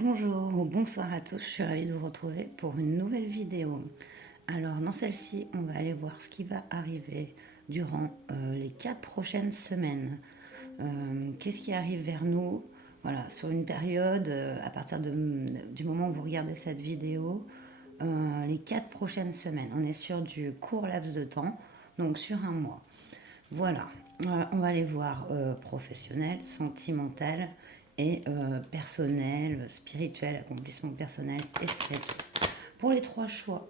Bonjour ou bonsoir à tous, je suis ravie de vous retrouver pour une nouvelle vidéo. Alors dans celle-ci, on va aller voir ce qui va arriver durant les 4 prochaines semaines. Qu'est-ce qui arrive vers nous? Voilà, sur une période, à partir du moment où vous regardez cette vidéo, les 4 prochaines semaines. On est sur du court laps de temps, donc sur un mois. Voilà, on va aller voir professionnel, sentimental et personnel, spirituel, accomplissement personnel et spirituel. Pour les trois choix,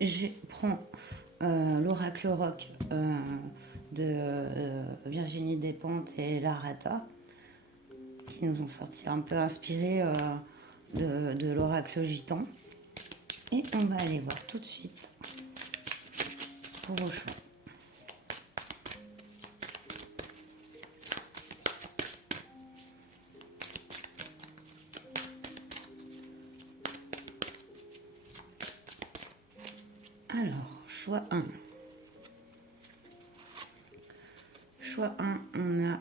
je prends l'oracle rock de Virginie Despentes et Larata, qui nous ont sorti un peu inspirés de l'oracle gitan. Et on va aller voir tout de suite pour vos choix. Alors, choix 1. Choix 1, on a...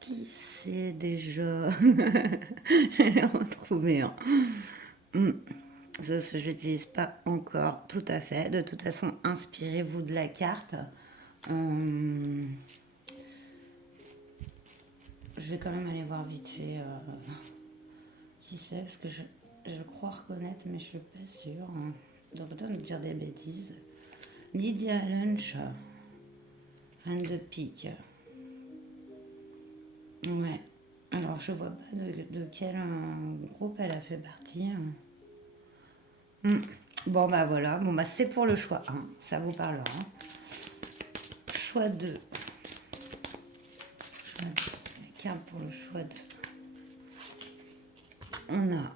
qui c'est déjà? Je l'ai retrouvé. Hein. Ça, je n'utilise pas encore tout à fait. De toute façon, inspirez-vous de la carte. Je vais quand même aller voir vite fait qui c'est, parce que je crois reconnaître, mais je suis pas sûre. Je dois peut-être me dire des bêtises. Lydia Lunch, reine de pique. Ouais. Alors, je vois pas de quel groupe elle a fait partie. Bon, bah voilà. Bon, bah c'est pour le choix 1. Ça vous parlera. Choix 2. La carte pour le choix 2. On a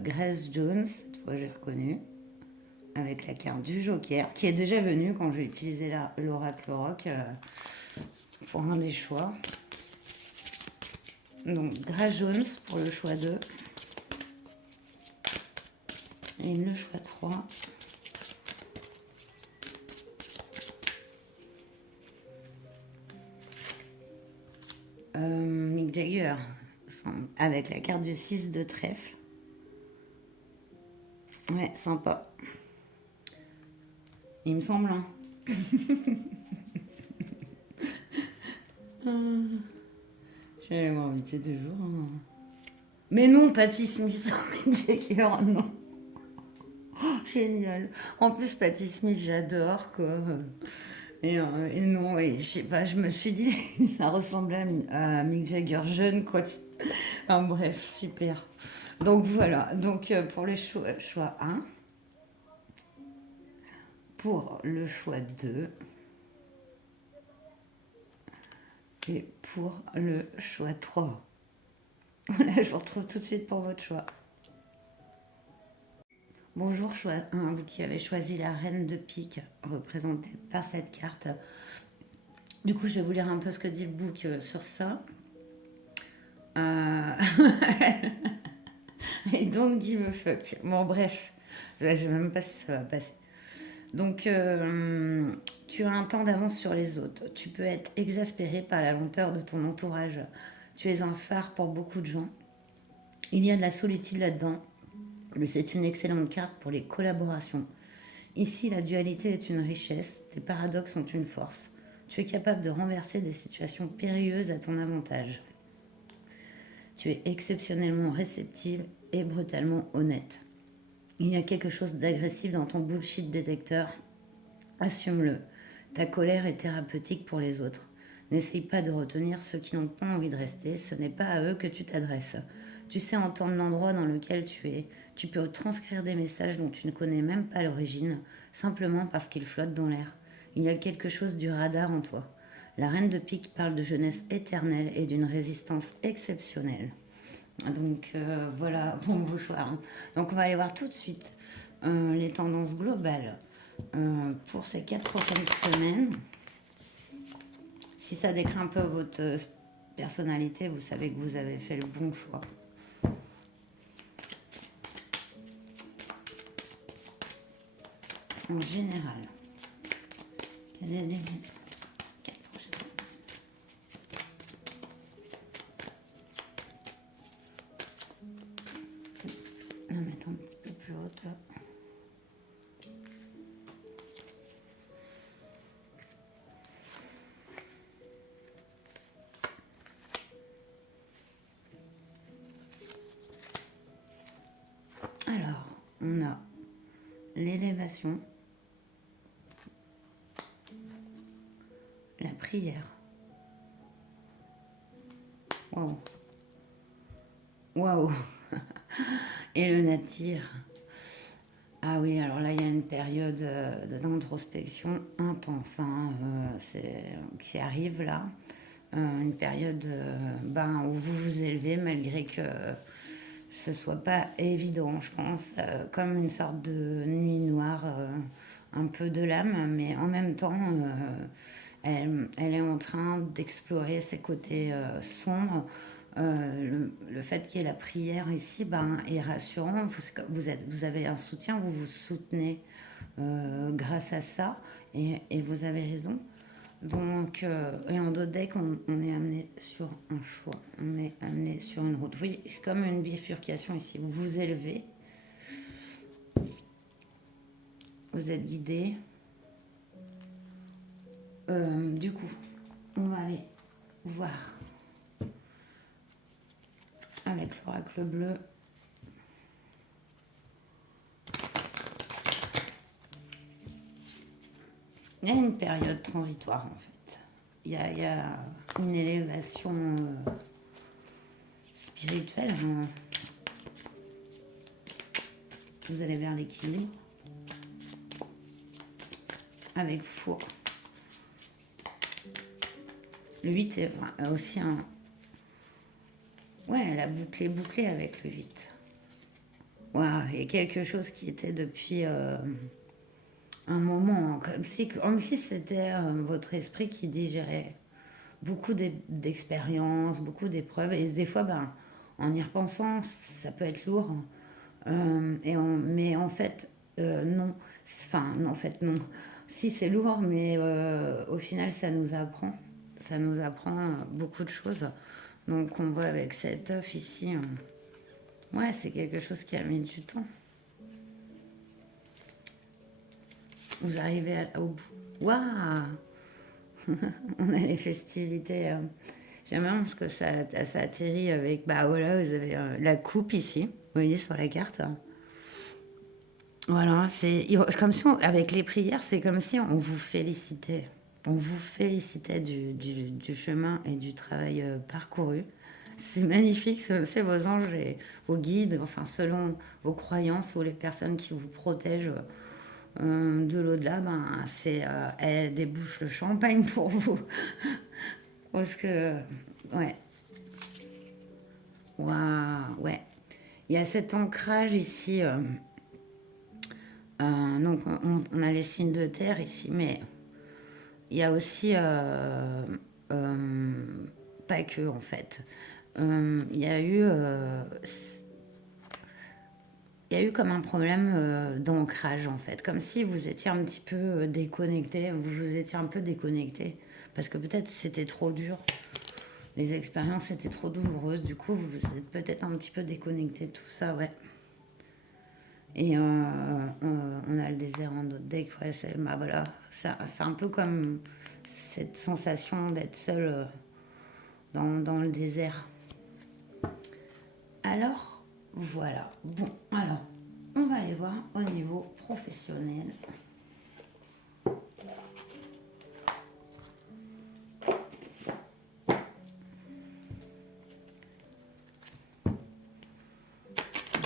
Grace Jones, cette fois j'ai reconnu, avec la carte du Joker, qui est déjà venue quand j'ai utilisé l'oracle rock pour un des choix. Donc Grace Jones pour le choix 2. Et le choix 3. Mick Jagger, avec la carte du 6 de trèfle. Ouais, sympa. Il me semble, hein. J'allais m'inviter 2 jours. Hein. Mais non, Patti Smith, Mick Jagger, non. Génial. En plus, Patti Smith, j'adore, quoi. Et non, et je sais pas, je me suis dit, ça ressemblait à Mick Jagger jeune, quoi. Enfin, bref, super. Donc voilà, donc pour le choix 1, pour le choix 2 et pour le choix 3. Voilà, je vous retrouve tout de suite pour votre choix. Bonjour, choix 1, vous qui avez choisi la reine de pique, représentée par cette carte. Du coup, je vais vous lire un peu ce que dit le book sur ça. I don't give a fuck. Bon, bref, je ne sais même pas si ça va passer. Donc, tu as un temps d'avance sur les autres. Tu peux être exaspéré par la lenteur de ton entourage. Tu es un phare pour beaucoup de gens. Il y a de la solitude là-dedans, mais c'est une excellente carte pour les collaborations. Ici, la dualité est une richesse, tes paradoxes sont une force. Tu es capable de renverser des situations périlleuses à ton avantage. Tu es exceptionnellement réceptive et brutalement honnête. Il y a quelque chose d'agressif dans ton bullshit détecteur. Assume-le. Ta colère est thérapeutique pour les autres. N'essaye pas de retenir ceux qui n'ont pas envie de rester. Ce n'est pas à eux que tu t'adresses. Tu sais entendre l'endroit dans lequel tu es. Tu peux transcrire des messages dont tu ne connais même pas l'origine, simplement parce qu'ils flottent dans l'air. Il y a quelque chose du radar en toi. La reine de pique parle de jeunesse éternelle et d'une résistance exceptionnelle. Donc voilà, bon choix. Hein. Donc on va aller voir tout de suite les tendances globales pour ces 4 prochaines semaines. Si ça décrit un peu votre personnalité, vous savez que vous avez fait le bon choix. En général, quelles sont les 4 prochaines semaines? juste. Alors, on a l'élévation, la prière. Waouh. Waouh. Et le natir. Ah oui, alors là, il y a une période d'introspection intense qui arrive là. Une période où vous vous élevez malgré que ce soit pas évident, je pense, comme une sorte de nuit noire, un peu de l'âme, mais en même temps, elle est en train d'explorer ses côtés sombres. Le fait qu'il y ait la prière ici est rassurant. Vous avez un soutien, vous vous soutenez grâce à ça, et vous avez raison. Donc, et en d'autres decks, on est amené sur un choix, on est amené sur une route. Vous voyez, c'est comme une bifurcation ici. Vous vous élevez, vous êtes guidé. Du coup, on va aller voir avec l'oracle bleu. Il y a une période transitoire en fait. Il y a une élévation spirituelle. Hein. Vous allez vers l'équilibre. Avec four. Le 8 est aussi un... Ouais, elle a bouclé avec le 8. Waouh, il y a quelque chose qui était depuis un moment, comme si c'était votre esprit qui digérait beaucoup d'expériences, beaucoup d'épreuves. Et des fois, en y repensant, ça peut être lourd. Mais en fait, non. Enfin, non, en fait, non. Si, c'est lourd, mais au final, ça nous apprend. Ça nous apprend beaucoup de choses. Donc, on voit avec cet œuf ici, ouais, c'est quelque chose qui a mis du temps. Vous arrivez au bout. Waouh. On a les festivités. J'aime bien parce que ça atterrit avec... Bah voilà, vous avez la coupe ici. Vous voyez sur la carte. Voilà, c'est comme si, avec les prières, c'est comme si on vous félicitait. On vous félicitait du chemin et du travail parcouru. C'est magnifique, c'est vos anges et vos guides, enfin selon vos croyances ou les personnes qui vous protègent de l'au-delà, elles débouchent le champagne pour vous. Parce que, ouais. Waouh, ouais. Il y a cet ancrage ici. Donc, on a les signes de terre ici, mais il y a aussi, pas que en fait, il y a eu, comme un problème d'ancrage en fait, comme si vous étiez un petit peu déconnecté, vous étiez un peu déconnecté, parce que peut-être c'était trop dur, les expériences étaient trop douloureuses, du coup vous êtes peut-être un petit peu déconnecté de tout ça, ouais. Et on a le désert en d'autres decks, ouais, voilà, c'est un peu comme cette sensation d'être seul dans le désert. Alors, voilà. Bon, alors, on va aller voir au niveau professionnel.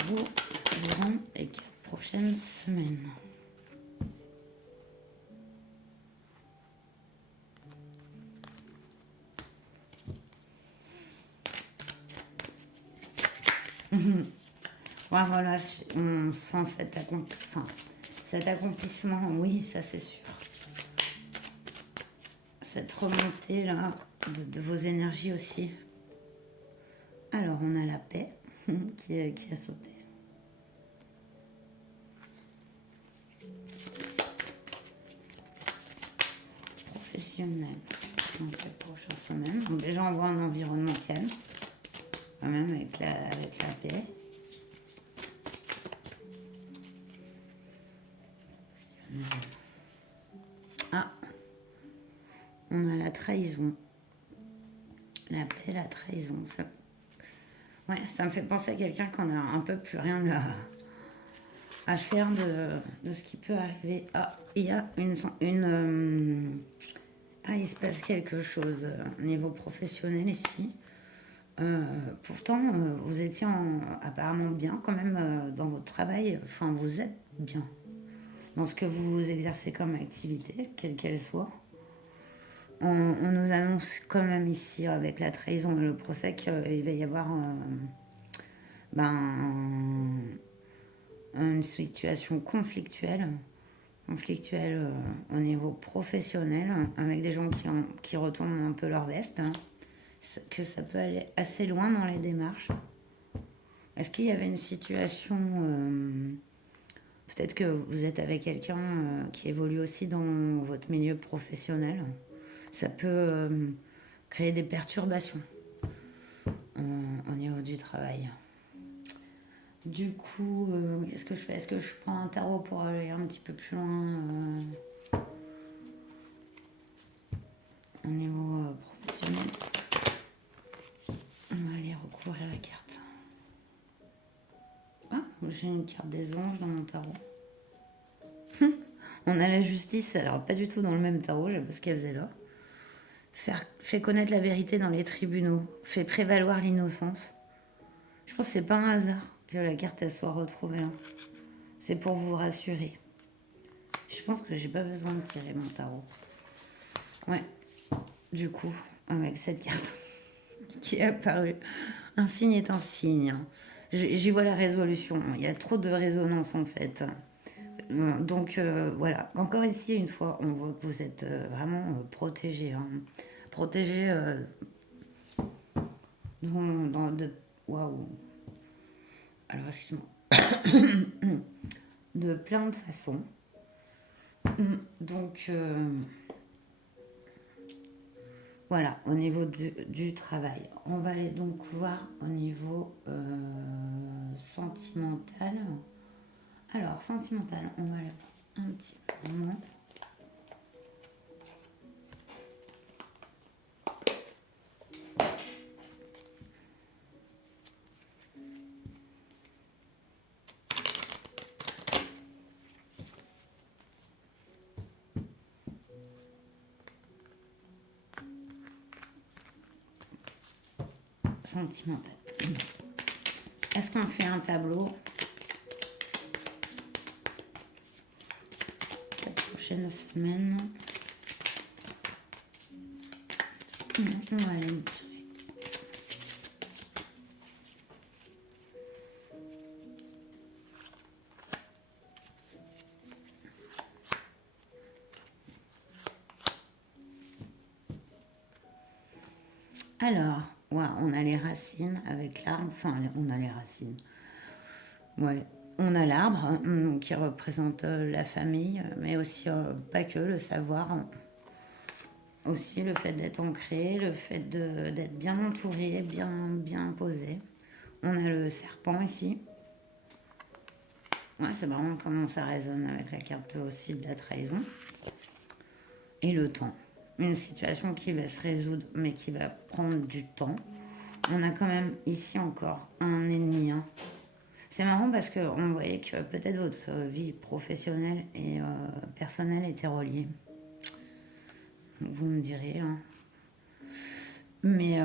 Vous verrons les 4 prochaines semaines. Ouais, voilà, on sent cet accomplissement, oui, ça c'est sûr. Cette remontée là de vos énergies aussi. Alors, on a la paix qui a sauté. Professionnel. Donc, les prochaines semaines. Donc, déjà, on voit un environnement calme, quand même, avec la paix. trahison. La paix, la trahison. Ouais, ça me fait penser à quelqu'un qu'on a un peu plus rien à faire de ce qui peut arriver. Ah, il y a ah, il se passe quelque chose au niveau professionnel ici. Pourtant, vous étiez apparemment bien quand même dans votre travail. Enfin, vous êtes bien dans ce que vous exercez comme activité, quelle qu'elle soit. On nous annonce quand même ici, avec la trahison et le procès, qu'il va y avoir ben, une situation conflictuelle au niveau professionnel, avec des gens qui retournent un peu leur veste, hein, que ça peut aller assez loin dans les démarches. Est-ce qu'il y avait une situation, peut-être que vous êtes avec quelqu'un qui évolue aussi dans votre milieu professionnel, ça peut créer des perturbations au niveau du travail. Du coup, qu'est-ce que je fais? Est-ce que je prends un tarot pour aller un petit peu plus loin au niveau professionnel? On va aller recouvrir la carte. Ah, j'ai une carte des anges dans mon tarot. On a la justice, alors pas du tout dans le même tarot, je sais pas ce qu'elle faisait là. Fait connaître la vérité dans les tribunaux, fait prévaloir l'innocence. Je pense que c'est pas un hasard que la carte elle soit retrouvée là. C'est pour vous rassurer. Je pense que j'ai pas besoin de tirer mon tarot. Ouais, du coup, avec cette carte qui est apparue, un signe est un signe. J'y vois la résolution. Il y a trop de résonance en fait. Donc voilà, encore ici, une fois, on voit que vous êtes vraiment protégé. Hein. Protégé waouh. Alors, excuse-moi. De plein de façons. Donc, voilà, au niveau du travail. On va aller donc voir au niveau sentimental. Alors, sentimental, on va aller voir un petit moment. Sentimental. Est-ce qu'on fait un tableau la prochaine semaine? On va aller tirer. Alors, ouais, on a les racines avec l'arbre. Enfin, on a les racines. Ouais. On a l'arbre qui représente la famille, mais aussi pas que le savoir. Aussi le fait d'être ancré, le fait d'être bien entouré, bien posé. On a le serpent ici. Ouais, c'est marrant comment ça résonne avec la carte aussi de la trahison. Et le temps. Une situation qui va se résoudre, mais qui va prendre du temps. On a quand même ici encore un ennemi. Hein. C'est marrant parce qu'on voyait que peut-être votre vie professionnelle et personnelle était reliée. Vous me direz. Hein. Mais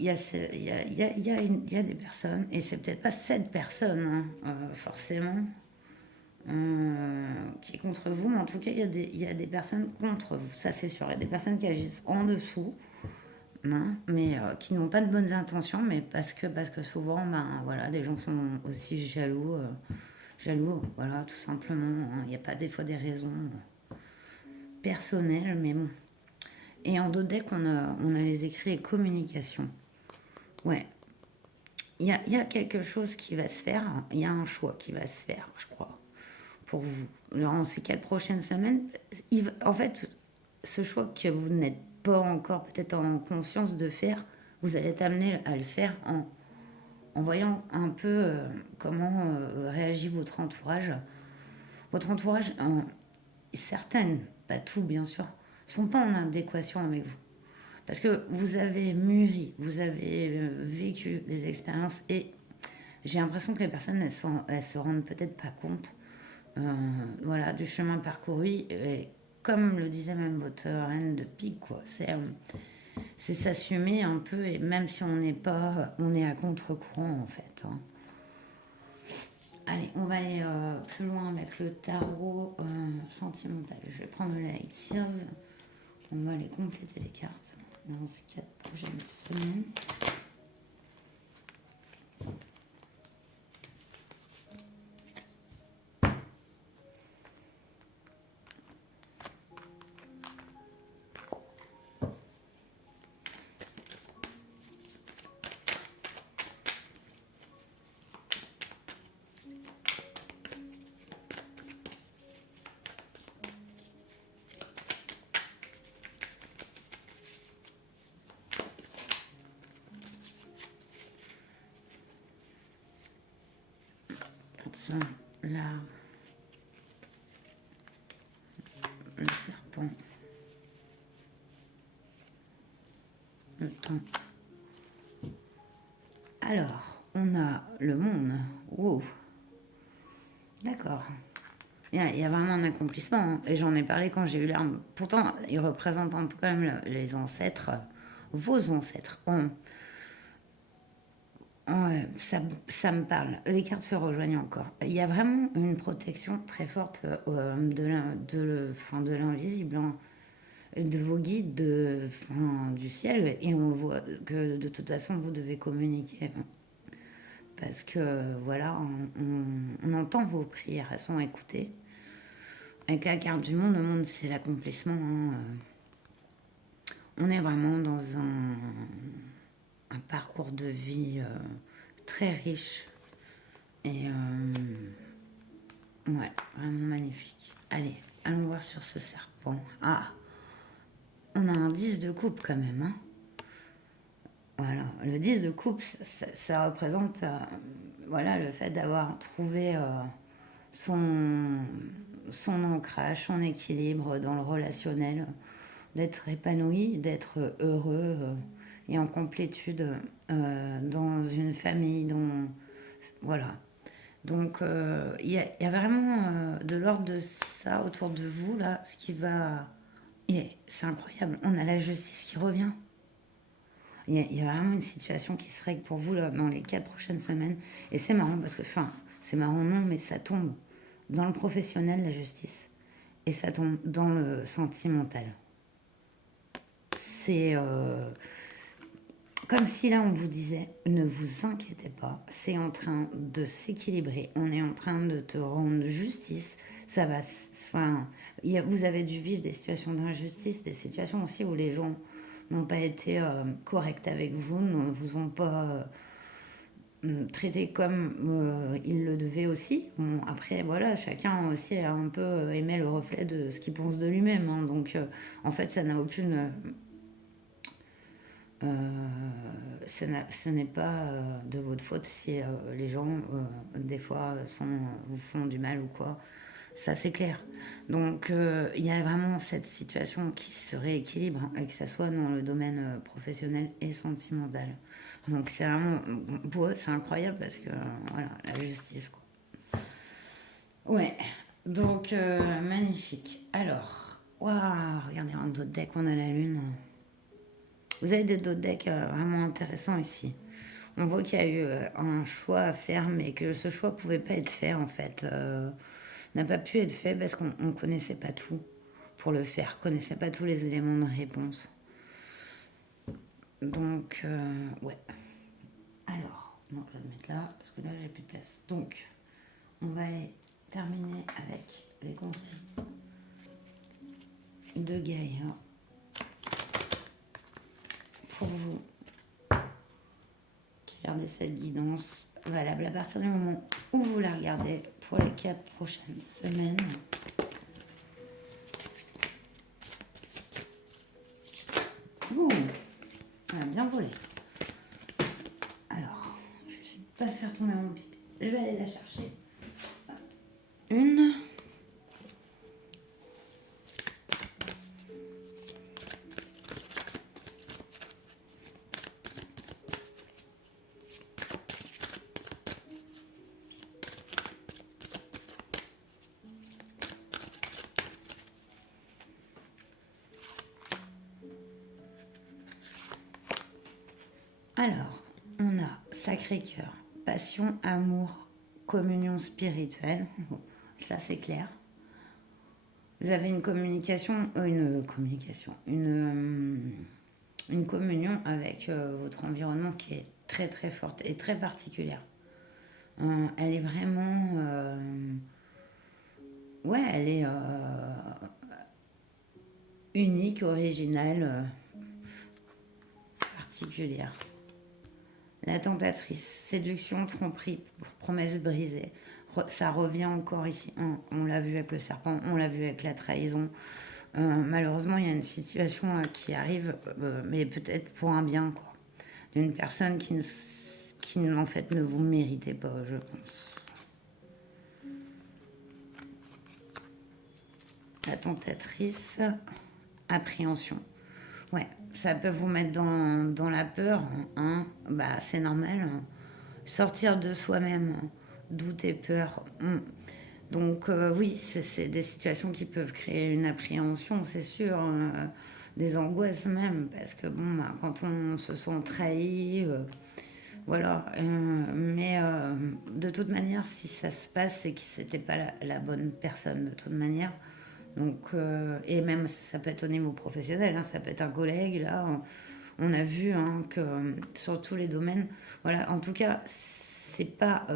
il y a des personnes, et c'est peut-être pas cette personne, hein, forcément, qui est contre vous, mais en tout cas, il y a des personnes contre vous, ça c'est sûr. Il y a des personnes qui agissent en dessous, hein, mais qui n'ont pas de bonnes intentions, mais parce que souvent, ben, voilà, des gens sont aussi jaloux, voilà, tout simplement. Hein. Il n'y a pas des fois des raisons personnelles, mais bon. Et en d'autres decks, on a les écrits et communication. Ouais. Il y a quelque chose qui va se faire. Il y a un choix qui va se faire, je crois, pour vous. Durant ces 4 prochaines semaines, en fait, ce choix que vous n'êtes pas encore peut-être en conscience de faire, vous allez être amené à le faire en voyant un peu comment réagit votre entourage. Votre entourage, certaines, pas tout bien sûr, sont pas en adéquation avec vous. Parce que vous avez mûri, vous avez vécu des expériences et j'ai l'impression que les personnes, elles se rendent peut-être pas compte voilà, du chemin parcouru. Et comme le disait même votre reine de pique, quoi, c'est s'assumer un peu, et même si on n'est pas, on est à contre-courant en fait. Hein. Allez, on va aller plus loin avec le tarot sentimental. Je vais prendre le Light Tears. On va aller compléter les cartes dans ces 4 prochaines semaines. Attention, là, le serpent, le temps. Alors, on a le monde. Wow. D'accord. Il y a vraiment un accomplissement. Hein. Et j'en ai parlé quand j'ai eu l'arme. Pourtant, il représente un peu quand même les ancêtres. Vos ancêtres. Ouais, ça me parle. Les cartes se rejoignent encore. Il y a vraiment une protection très forte de l'invisible, hein, de vos guides du ciel. Et on voit que de toute façon, vous devez communiquer. Parce que voilà, on entend vos prières, elles sont écoutées. Avec la carte du monde, le monde c'est l'accomplissement. Hein. On est vraiment dans un parcours de vie très riche. Et ouais, vraiment magnifique. Allez, allons voir sur ce serpent. Ah, on a un 10 de coupe quand même. Hein. Voilà, le 10 de coupe, ça représente voilà, le fait d'avoir trouvé son, son ancrage, son équilibre dans le relationnel, d'être épanoui, d'être heureux et en complétude dans une famille. Voilà. Donc, y a vraiment de l'ordre de ça autour de vous, là, ce qui va... Et c'est incroyable, on a la justice qui revient. Il y a vraiment une situation qui se règle pour vous là, dans les 4 prochaines semaines. Et c'est marrant parce que, enfin, c'est marrant non, mais ça tombe dans le professionnel, la justice, et ça tombe dans le sentimental. C'est comme si là on vous disait, ne vous inquiétez pas, c'est en train de s'équilibrer, on est en train de te rendre justice, ça va, enfin, vous avez dû vivre des situations d'injustice, des situations aussi où les gens n'ont pas été corrects avec vous, ne vous ont pas traité comme ils le devaient aussi. Bon, après, voilà, chacun aussi a un peu aimé le reflet de ce qu'il pense de lui-même, hein, donc en fait, ça n'a aucune ce n'est pas de votre faute si les gens, des fois, vous font du mal ou quoi. Ça, c'est clair. Donc, il y a vraiment cette situation qui se rééquilibre, hein, et que ça soit dans le domaine professionnel et sentimental. Donc, c'est vraiment, pour eux, c'est incroyable parce que, voilà, la justice, quoi. Ouais. Donc, magnifique. Alors, waouh, regardez, en d'autres decks, on a la lune. Vous avez d'autres decks vraiment intéressants ici. On voit qu'il y a eu un choix à faire, mais que ce choix ne pouvait pas être fait en fait. N'a pas pu être fait parce qu'on ne connaissait pas tout pour le faire, on ne connaissait pas tous les éléments de réponse. Donc, ouais. Alors, non, je vais le mettre là parce que là, j'ai plus de place. Donc, on va aller terminer avec les conseils de Gaïa pour vous. Regardez cette guidance valable à partir du moment où vous la regardez pour les 4 prochaines semaines. Ouh, on a bien volé. Alors, je vais essayer de ne pas faire tomber mon pied. Je vais aller la chercher. Une. Alors, on a Sacré-Cœur, passion, amour, communion spirituelle. Bon, ça, c'est clair. Vous avez une communion avec votre environnement qui est très très forte et très particulière. Elle est vraiment, ouais, elle est unique, originale, particulière. La tentatrice, séduction, tromperie, promesse brisée. Ça revient encore ici. On l'a vu avec le serpent, on l'a vu avec la trahison. Malheureusement, il y a une situation là, qui arrive, mais peut-être pour un bien, quoi. D'une personne qui en fait ne vous méritez pas, je pense. La tentatrice, appréhension. Ouais, ça peut vous mettre dans la peur, hein. Bah, c'est normal, hein. Sortir de soi-même, hein. Doute et peur. Donc oui, c'est des situations qui peuvent créer une appréhension, c'est sûr, hein, des angoisses même, parce que bon, bah, quand on se sent trahi, voilà. Mais de toute manière, si ça se passe, c'est que c'était pas la bonne personne de toute manière. Donc, et même ça peut être au niveau professionnel, hein, ça peut être un collègue, là, on a vu hein, que sur tous les domaines, voilà, en tout cas, c'est pas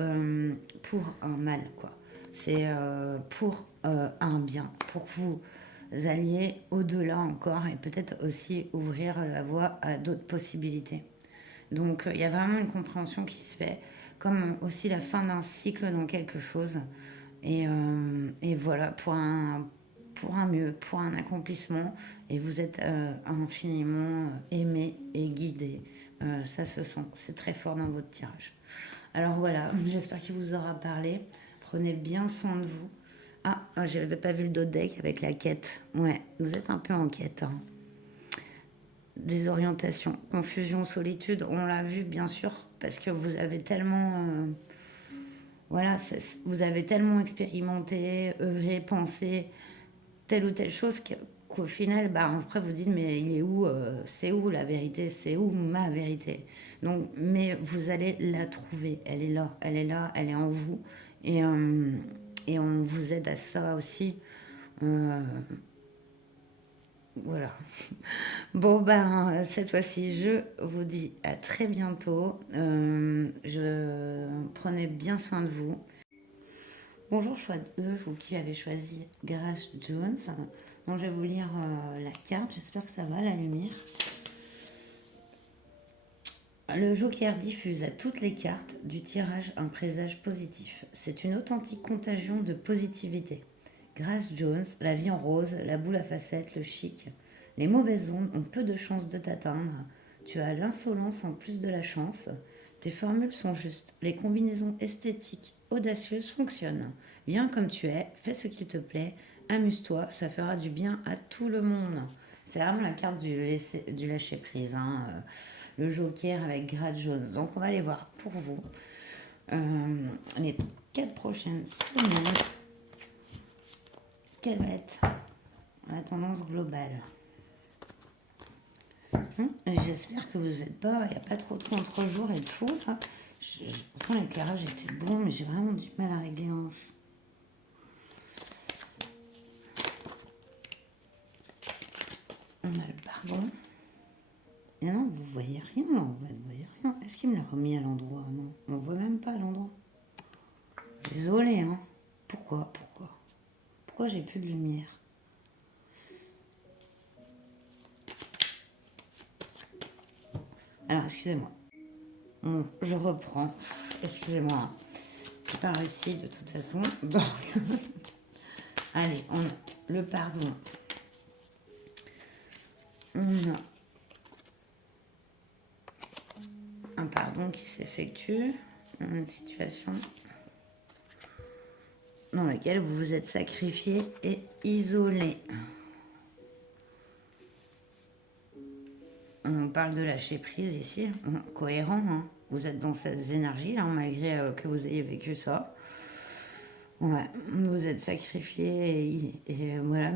pour un mal, quoi. C'est pour un bien, pour que vous alliez au-delà encore et peut-être aussi ouvrir la voie à d'autres possibilités. Donc, il y a vraiment une compréhension qui se fait, comme aussi la fin d'un cycle dans quelque chose. Et voilà, pour un mieux, pour un accomplissement. Et vous êtes infiniment aimé et guidé. Ça se sent, c'est très fort dans votre tirage. Alors voilà, j'espère qu'il vous aura parlé. Prenez bien soin de vous. Ah, je n'avais pas vu le dos de deck avec la quête. Ouais, vous êtes un peu en quête, hein. Désorientation, confusion, solitude, on l'a vu bien sûr, parce que vous avez tellement... voilà, vous avez tellement expérimenté, œuvré, pensé telle ou telle chose qu'au final, bah, après vous dites, mais il est où, c'est où la vérité, c'est où ma vérité. Donc, mais vous allez la trouver, elle est là, elle est là, elle est en vous. Et, euh, et on vous aide à ça aussi. Euh, voilà. Bon, ben, cette fois-ci, je vous dis à très bientôt. Prenez bien soin de vous. Bonjour, vous qui avez choisi Grace Jones. Donc, je vais vous lire la carte. J'espère que ça va, la lumière. Le joker diffuse à toutes les cartes du tirage un présage positif. C'est une authentique contagion de positivité. Grace Jones, la vie en rose, la boule à facettes, le chic. Les mauvaises ondes ont peu de chances de t'atteindre. Tu as l'insolence en plus de la chance. Tes formules sont justes. Les combinaisons esthétiques audacieuses fonctionnent. Viens comme tu es, fais ce qu'il te plaît, amuse-toi, ça fera du bien à tout le monde. C'est vraiment la carte du lâcher prise, hein. Le joker avec grade jaune. Donc on va aller voir pour vous les 4 prochaines semaines. Quelle va être la tendance globale? J'espère que vous n'êtes pas, il n'y a pas trop de contre-jours et tout. Là. Pourtant l'éclairage était bon, mais j'ai vraiment du mal à régler un... On a le pardon. Et non, vous voyez rien, en fait, vous voyez rien. Est-ce qu'il me l'a remis à l'endroit? Non, on voit même pas l'endroit. Désolée, hein. Pourquoi j'ai plus de lumière? Alors, excusez-moi. Bon, je reprends. Excusez-moi. J'ai pas réussi de toute façon. Donc, allez, on a le pardon. On a un pardon qui s'effectue dans une situation dans laquelle vous vous êtes sacrifié et isolé. On parle de lâcher prise ici, cohérent, hein. Vous êtes dans cette énergie là, malgré que vous ayez vécu ça. Ouais, vous êtes sacrifié et voilà,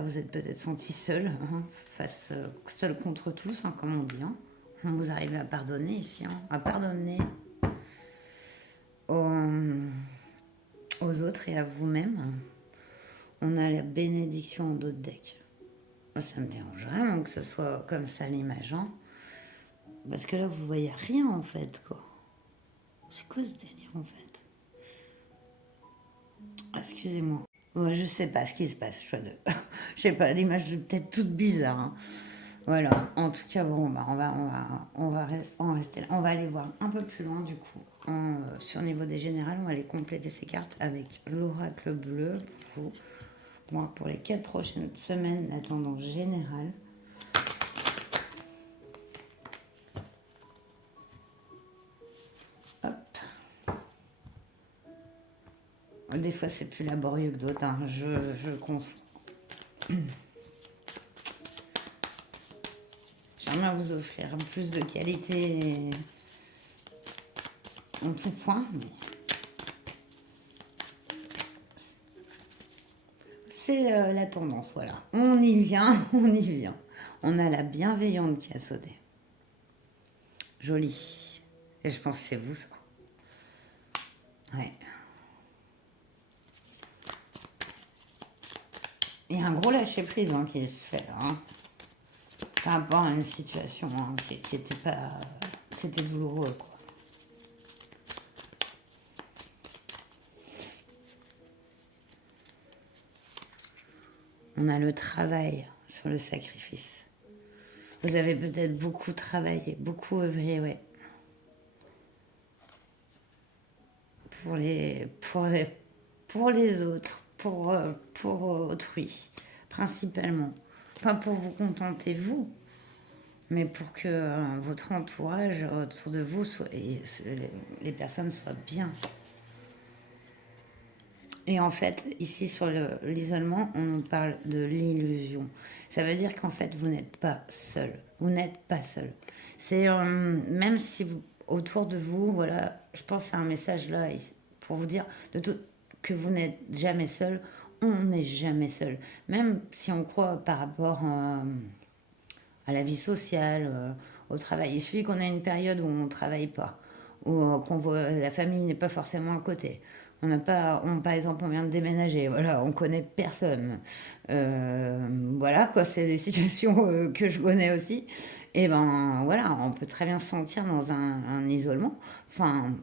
vous êtes peut-être senti seul, hein, seul contre tous, hein, comme on dit. Hein. Vous arrivez à pardonner ici, hein, à pardonner aux, aux autres et à vous-même. On a la bénédiction en dos de deck. Moi, ça me dérange vraiment que ce soit comme ça l'image, hein. Parce que là, vous voyez rien en fait, quoi. C'est quoi ce délire en fait? Excusez-moi. Ouais, je sais pas ce qui se passe, je sais pas, l'image est peut-être toute bizarre, hein. Voilà, en tout cas, bon, bah, on va rester là. On va aller voir un peu plus loin, du coup. Sur le niveau des générales, on va aller compléter ces cartes avec l'oracle bleu pour vous. Moi, pour les 4 prochaines semaines, la tendance générale. Hop. Des fois, c'est plus laborieux que d'autres, hein. Je conçois. J'aimerais vous offrir plus de qualité en tout point, mais c'est la tendance, voilà. On y vient, on y vient. On a la bienveillante qui a sauté. Joli. Et je pense que c'est vous, ça. Ouais. Il y a un gros lâcher-prise, hein, qui se fait, hein, par rapport à une situation, hein, qui était pas... C'était douloureux, quoi. On a le travail sur le sacrifice. Vous avez peut-être beaucoup travaillé, beaucoup œuvré, ouais. Pour les autres, pour autrui, principalement. Pas pour vous contenter, vous, mais pour que votre entourage autour de vous, et les personnes soient bien. Et en fait, ici sur l'isolement, on nous parle de l'illusion. Ça veut dire qu'en fait, vous n'êtes pas seul. Vous n'êtes pas seul. C'est même si autour de vous, voilà, je pense à un message là pour vous dire que vous n'êtes jamais seul. On n'est jamais seul. Même si on croit par rapport à la vie sociale, au travail. Il suffit qu'on ait une période où on ne travaille pas, où qu'on voit la famille n'est pas forcément à côté. On n'a pas, par exemple, on vient de déménager, voilà, on connaît personne. Voilà, quoi, c'est des situations que je connais aussi. Et ben voilà, on peut très bien se sentir dans un isolement. Enfin,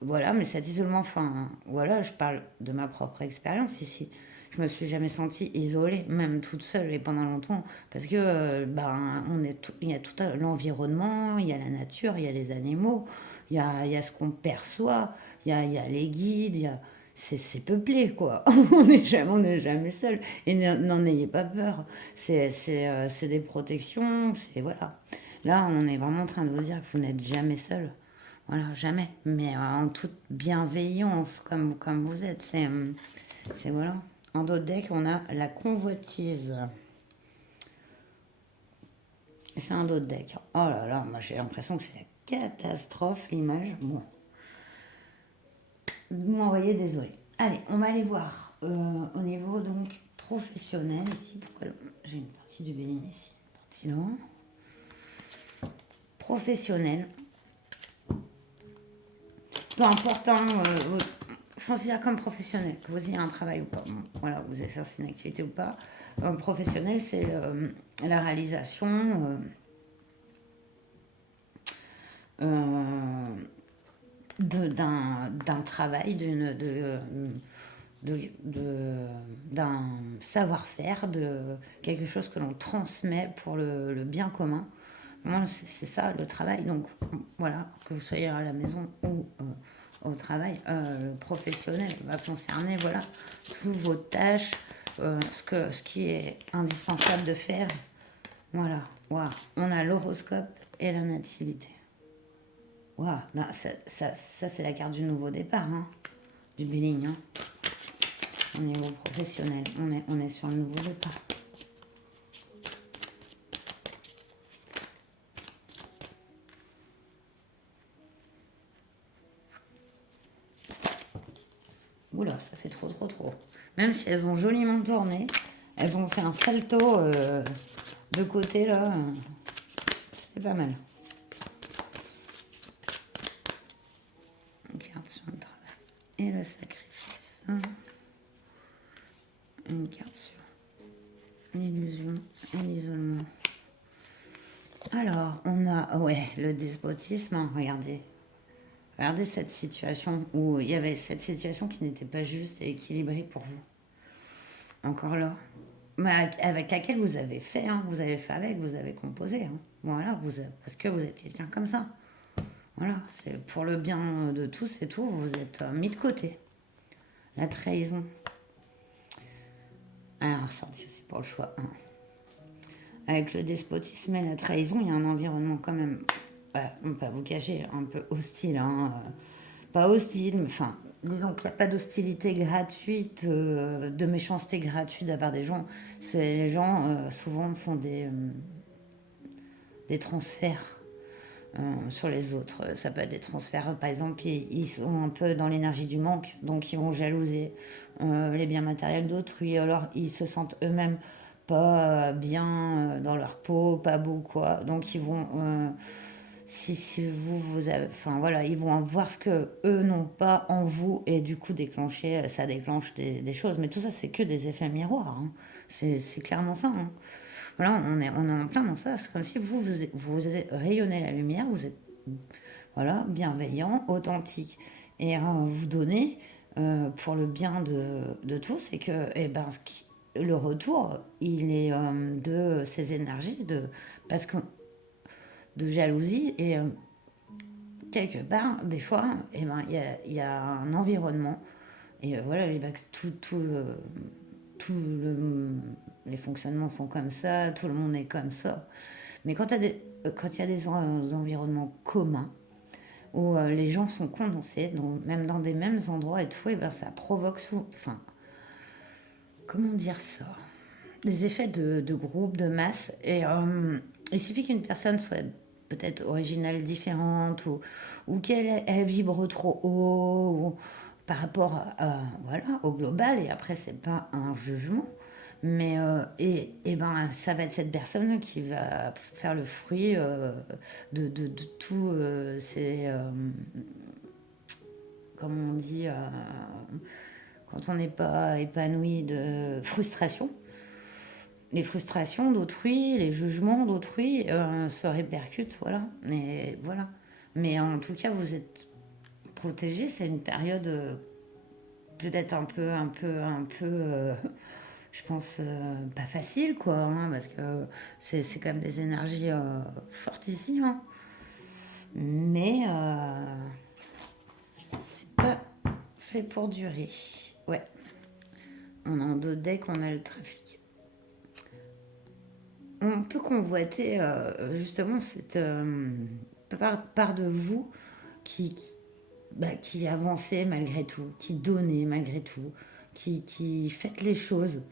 voilà, mais cet isolement, enfin, voilà, je parle de ma propre expérience ici. Je me suis jamais sentie isolée, même toute seule et pendant longtemps, parce que ben, il y a l'environnement, il y a la nature, il y a les animaux, il y a ce qu'on perçoit, il y a les guides, c'est peuplé, quoi. On n'est jamais seul. Et n'en ayez pas peur. C'est des protections, c'est voilà. Là, on est vraiment en train de vous dire que vous n'êtes jamais seul. Voilà, jamais. Mais en toute bienveillance, comme vous êtes. C'est voilà. En dos de deck, on a la convoitise. C'est un dos de deck. Oh là là, moi j'ai l'impression que c'est la catastrophe, l'image. Bon. Vous m'envoyez, désolé. Allez, on va aller voir au niveau donc professionnel ici. Pourquoi j'ai une partie du béline ici, une partie là. Professionnel. Peu importe, hein, je considère comme professionnel que vous ayez un travail ou pas. Bon, voilà, vous allez faire une activité ou pas. Professionnel, c'est la réalisation d'un travail, d'un savoir-faire, de quelque chose que l'on transmet pour le bien commun. Moi, c'est ça le travail. Donc voilà, que vous soyez à la maison ou au travail, professionnel va concerner voilà, toutes vos tâches, ce qui est indispensable de faire. Voilà, wow. On a l'horoscope et la nativité. Wow. Non, ça c'est la carte du nouveau départ, hein, du billing. Hein. Au niveau professionnel, on est sur le nouveau départ. Oula, ça fait trop, trop, trop. Même si elles ont joliment tourné, elles ont fait un salto de côté, là. C'était pas mal. Et le sacrifice. Une carte sur l'illusion et l'isolement. Alors, on a, ouais, le despotisme, hein, regardez. Regardez cette situation où il y avait cette situation qui n'était pas juste et équilibrée pour vous. Encore là. Mais avec laquelle vous avez fait, hein, vous avez fait avec, vous avez composé. Hein. Voilà, parce que vous êtes quelqu'un comme ça. Voilà, c'est pour le bien de tous et tout, vous êtes mis de côté. La trahison. Alors, ressorti aussi pour le choix 1. Avec le despotisme et la trahison, il y a un environnement quand même, on ne peut pas vous cacher, un peu hostile. Hein. Pas hostile, mais enfin, disons qu'il n'y a pas d'hostilité gratuite, de méchanceté gratuite d'avoir des gens. Les gens, souvent, font des transferts sur les autres. Ça peut être des transferts, par exemple, ils sont un peu dans l'énergie du manque, donc ils vont jalouser les biens matériels d'autrui, alors ils se sentent eux-mêmes pas bien dans leur peau, pas beau quoi, donc ils vont si vous avez, enfin voilà, ils vont voir ce que eux n'ont pas en vous et du coup déclencher, ça déclenche des choses, mais tout ça c'est que des effets miroirs, hein. C'est clairement ça, hein. Voilà, on est en plein dans ça. C'est comme si vous rayonnez la lumière, vous êtes voilà, bienveillant, authentique. Et vous donnez pour le bien de tous. Et que eh ben, le retour, il est de ces énergies, parce que, de jalousie. Et quelque part, des fois, eh ben, y a un environnement. Et voilà, tout le, les fonctionnements sont comme ça, tout le monde est comme ça. Mais quand il y a des environnements communs, où les gens sont condensés, même dans des mêmes endroits et tout, et ben ça provoque, enfin, comment dire ça, des effets de groupe, de masse. Et il suffit qu'une personne soit peut-être originale, différente, ou qu'elle elle vibre trop haut, ou par rapport voilà, au global. Et après, c'est pas un jugement. Mais et ben, ça va être cette personne qui va faire le fruit de tous ces, comme on dit, quand on n'est pas épanoui, de frustration. Les frustrations d'autrui, les jugements d'autrui se répercutent, voilà. Et voilà. Mais en tout cas, vous êtes protégé. C'est une période peut-être un peu, je pense, pas facile, quoi, hein, parce que c'est quand même des énergies fortes ici, hein. Mais c'est pas fait pour durer. Ouais. On a en deux decks, on a le trafic. On peut convoiter justement cette part de vous qui avançait malgré tout, qui donnait malgré tout, qui fait les choses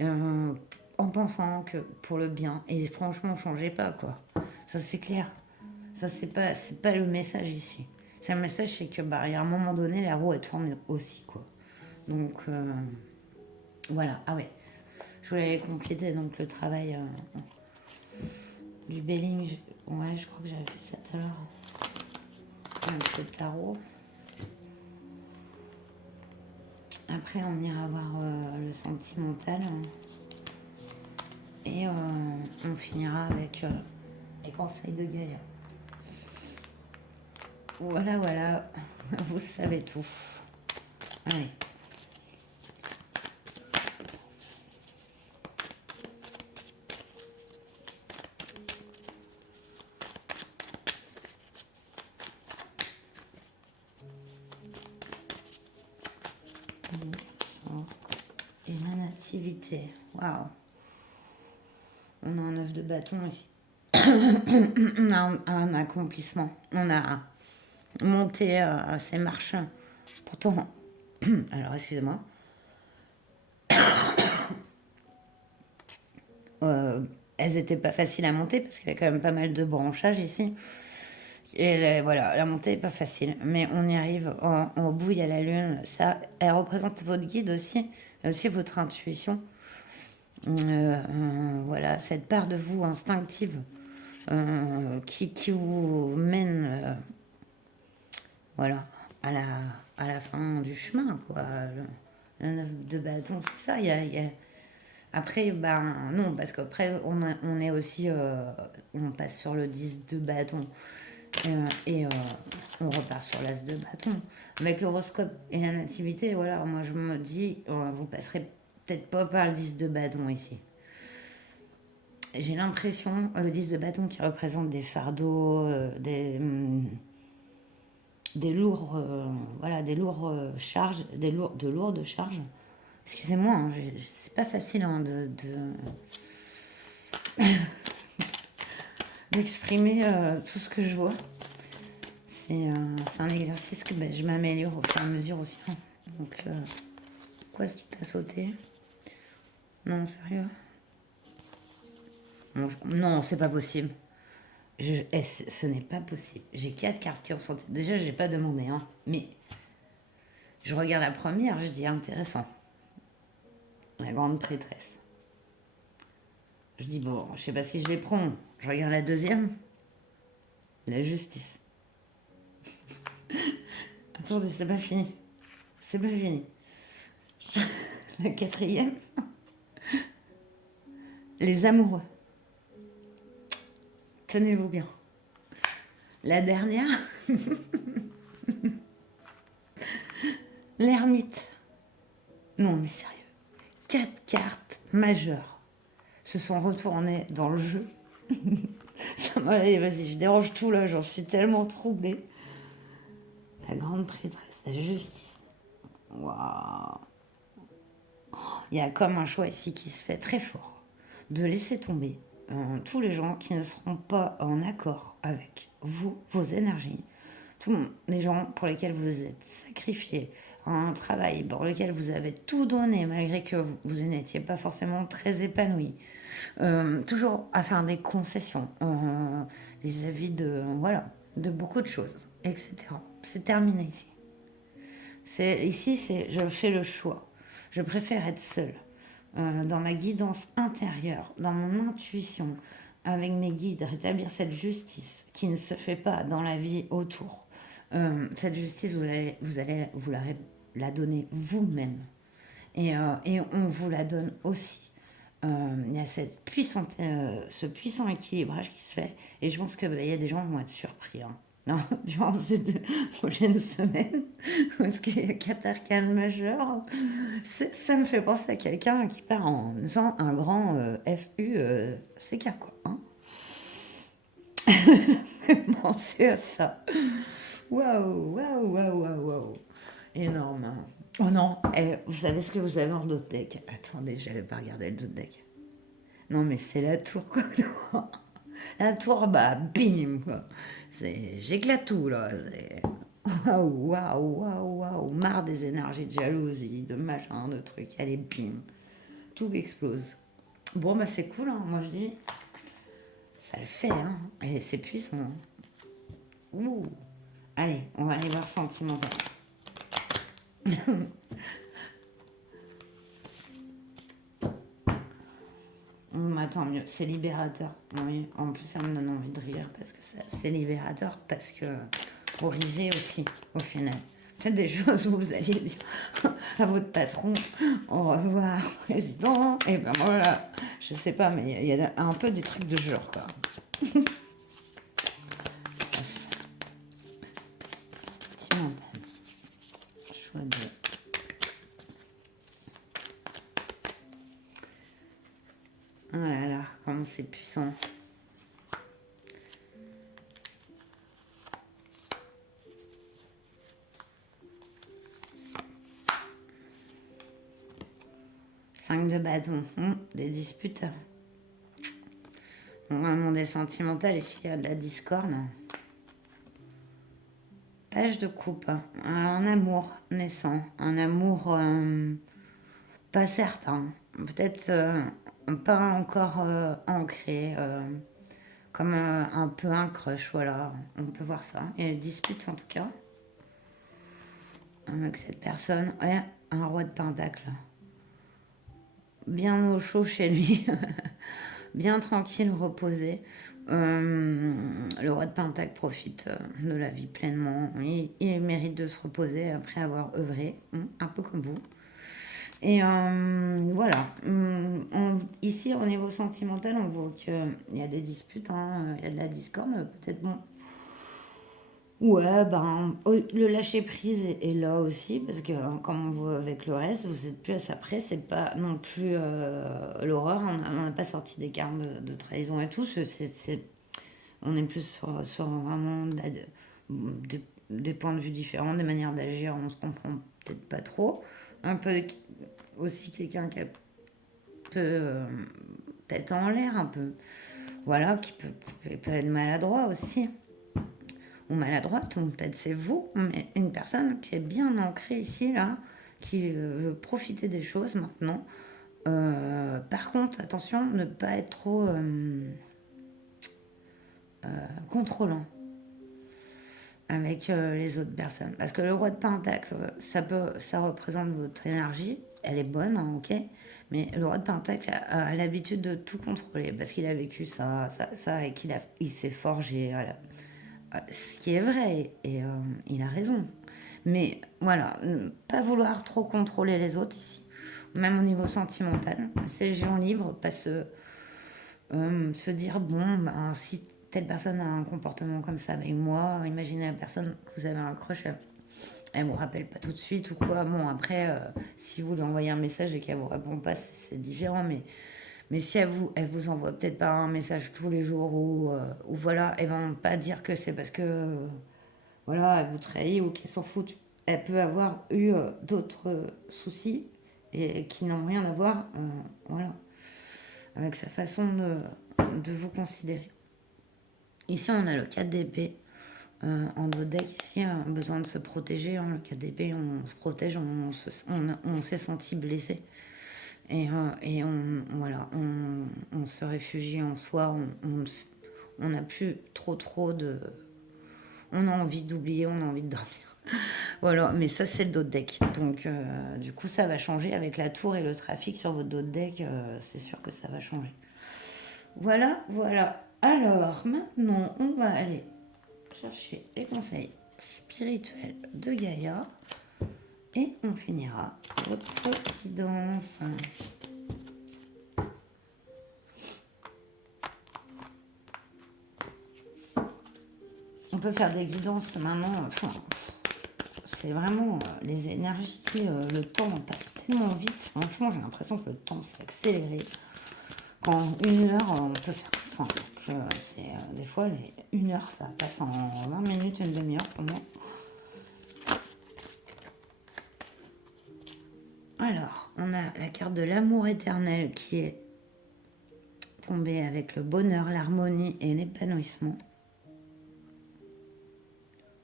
euh, en pensant que pour le bien. Et franchement, changez pas, quoi. Ça, c'est clair. Ça, c'est pas le message ici. C'est le message, c'est que il y a un moment donné, la roue, elle tourne aussi, quoi. Donc, voilà. Ah ouais. Je voulais compléter donc le travail du Belling. Ouais, je crois que j'avais fait ça tout à l'heure. Un peu de tarot. Après, on ira voir le sentimental. Et on finira avec les conseils de Gaïa. Voilà, voilà. Vous savez tout. Allez. Et la nativité. Waouh. On a un œuf de bâton ici. On a un accomplissement. On a monté ces marches. Pourtant, alors excusez-moi. Elles n'étaient pas faciles à monter parce qu'il y a quand même pas mal de branchages ici. Et voilà, la montée n'est pas facile. Mais on y arrive. Au bout, il y a la lune. Ça, elle représente votre guide aussi. Et aussi votre intuition. Voilà, cette part de vous instinctive qui vous mène voilà, à la fin du chemin, quoi. Le 9 de bâton, c'est ça. Après, ben non, parce qu'après, on est aussi. On passe sur le 10 de bâton. Et on repart sur l'as de bâton. Avec l'horoscope et la nativité, voilà, moi je me dis, vous passerez peut-être pas par le 10 de bâton ici. J'ai l'impression, le 10 de bâton qui représente des fardeaux, des lourds, voilà, des lourds charges, de lourdes charges. Excusez-moi, hein, c'est pas facile hein, d'exprimer tout ce que je vois. C'est un exercice que ben, je m'améliore au fur et à mesure aussi. Hein. Donc, quoi, si tu t'as sauté? Non, sérieux? Non, c'est pas possible. Ce n'est pas possible. J'ai 4 cartes qui ont sauté. Déjà, j'ai pas demandé, hein. Mais je regarde la première, je dis intéressant. La grande prêtresse. Je dis bon, je sais pas si je les prends. Je regarde la deuxième. La justice. Attendez, c'est pas fini. C'est pas fini. La quatrième. Les amoureux. Tenez-vous bien. La dernière. L'ermite. Non, mais sérieux. 4 cartes majeures se sont retournées dans le jeu. Ça m'a... Allez, vas-y, je dérange tout là, j'en suis tellement troublée. La grande prêtresse, la justice. Waouh. Il y a comme un choix ici qui se fait très fort. De laisser tomber tous les gens qui ne seront pas en accord avec vous, vos énergies. Tous les gens pour lesquels vous êtes sacrifiés, un travail pour lequel vous avez tout donné malgré que vous n'étiez pas forcément très épanoui. Toujours à faire des concessions vis-à-vis de, voilà, de beaucoup de choses, etc. C'est terminé ici. Ici, je fais le choix. Je préfère être seule dans ma guidance intérieure, dans mon intuition, avec mes guides, rétablir cette justice qui ne se fait pas dans la vie autour. Cette justice, vous la donner vous-même. Et on vous la donne aussi. Il y a ce puissant équilibrage qui se fait. Et je pense qu'il y a des gens qui vont être surpris. Hein. Non, durant ces 2 prochaines semaines, parce qu'il y a 4 arcanes majeures, ça me fait penser à quelqu'un qui part en faisant un grand FU, quoi. Hein. Pensez à ça. Waouh, waouh, waouh, waouh, waouh. Énorme. Hein. Oh non, vous savez ce que vous avez en d'autres deck? Attendez, j'avais pas regardé le d'autres deck. Non, mais c'est la tour, quoi. La tour, bah, bim, quoi. J'éclate tout, là. Waouh, waouh, waouh, waouh. Marre des énergies de jalousie, de machin, de trucs. Allez, bim. Tout explose. Bon, bah, c'est cool, hein. Moi, je dis, ça le fait, hein. Et c'est puissant. Hein. Ouh. Allez, on va aller voir sentimental. Attends, mieux, c'est libérateur. Oui, en plus, ça me donne envie de rire parce que c'est libérateur parce que vous rivez aussi, au final. Peut-être des choses où vous allez dire à votre patron au revoir, président, et ben voilà. Je sais pas, mais il y a un peu du truc de genre, quoi. Sentimental. Choix de. Oh là là, comment c'est puissant. Cinq de bâton, des disputes. Un monde est sentimental, ici il y a de la discorde. Page de coupe, un amour naissant, un amour pas certain, peut-être pas encore ancré, comme un peu un crush, voilà, on peut voir ça. Il y a une dispute en tout cas. Avec cette personne, ouais, un roi de pentacle. Bien au chaud chez lui, bien tranquille, reposé. Le roi de Pentacle profite de la vie pleinement. Il mérite de se reposer après avoir œuvré, un peu comme vous. Et voilà. Ici, au niveau sentimental, on voit qu'il y a des disputes, il y a de la discorde. Peut-être, bon, ouais, ben, le lâcher prise est là aussi, parce que comme on voit avec le reste, vous êtes plus à sa près, c'est pas non plus l'horreur, on n'a pas sorti des cartes de trahison et tout, on est plus sur vraiment des points de vue différents, des manières d'agir, on se comprend peut-être pas trop. Un peu aussi quelqu'un qui a peu tête en l'air, un peu, voilà, qui peut être maladroit aussi ou maladroite, ou peut-être c'est vous, mais une personne qui est bien ancrée ici, là, qui veut profiter des choses maintenant. Par contre, attention, ne pas être trop contrôlant avec les autres personnes. Parce que le roi de Pentacle, ça représente votre énergie, elle est bonne, hein, ok, mais le roi de Pentacle a l'habitude de tout contrôler, parce qu'il a vécu ça et il s'est forgé, voilà. Ce qui est vrai, et il a raison. Mais voilà, pas vouloir trop contrôler les autres ici, même au niveau sentimental. C'est géant libre, pas se dire, bon, ben, si telle personne a un comportement comme ça avec moi, imaginez la personne, vous avez un crush, elle vous rappelle pas tout de suite ou quoi. Bon, après, si vous lui envoyez un message et qu'elle vous répond pas, c'est différent, mais si elle vous envoie peut-être pas un message tous les jours ou voilà, et ben pas dire que c'est parce que voilà, elle vous trahit ou qu'elle s'en fout. Elle peut avoir eu d'autres soucis et qui n'ont rien à voir, voilà, avec sa façon de vous considérer. Ici, on a le 4 d'épée. En notre deck, ici, on a besoin de se protéger. Le 4 d'épée, on se protège, on s'est senti blessé. Et voilà, on se réfugie en soi, on n'a plus trop de... On a envie d'oublier, on a envie de dormir. Voilà, mais ça c'est le dos de deck. Donc du coup ça va changer avec la tour et le trafic sur votre dos de deck, c'est sûr que ça va changer. Voilà, voilà. Alors maintenant on va aller chercher les conseils spirituels de Gaïa et on finira votre guidance. On peut faire des guidances maintenant, enfin, c'est vraiment les énergies, le temps passe tellement vite. Franchement, j'ai l'impression que le temps s'est accéléré. Qu'en 1 heure, on peut faire. Enfin, des fois, 1 heure, ça passe en 20 minutes, une demi-heure pour moi. Alors, on a la carte de l'amour éternel qui est tombée avec le bonheur, l'harmonie et l'épanouissement.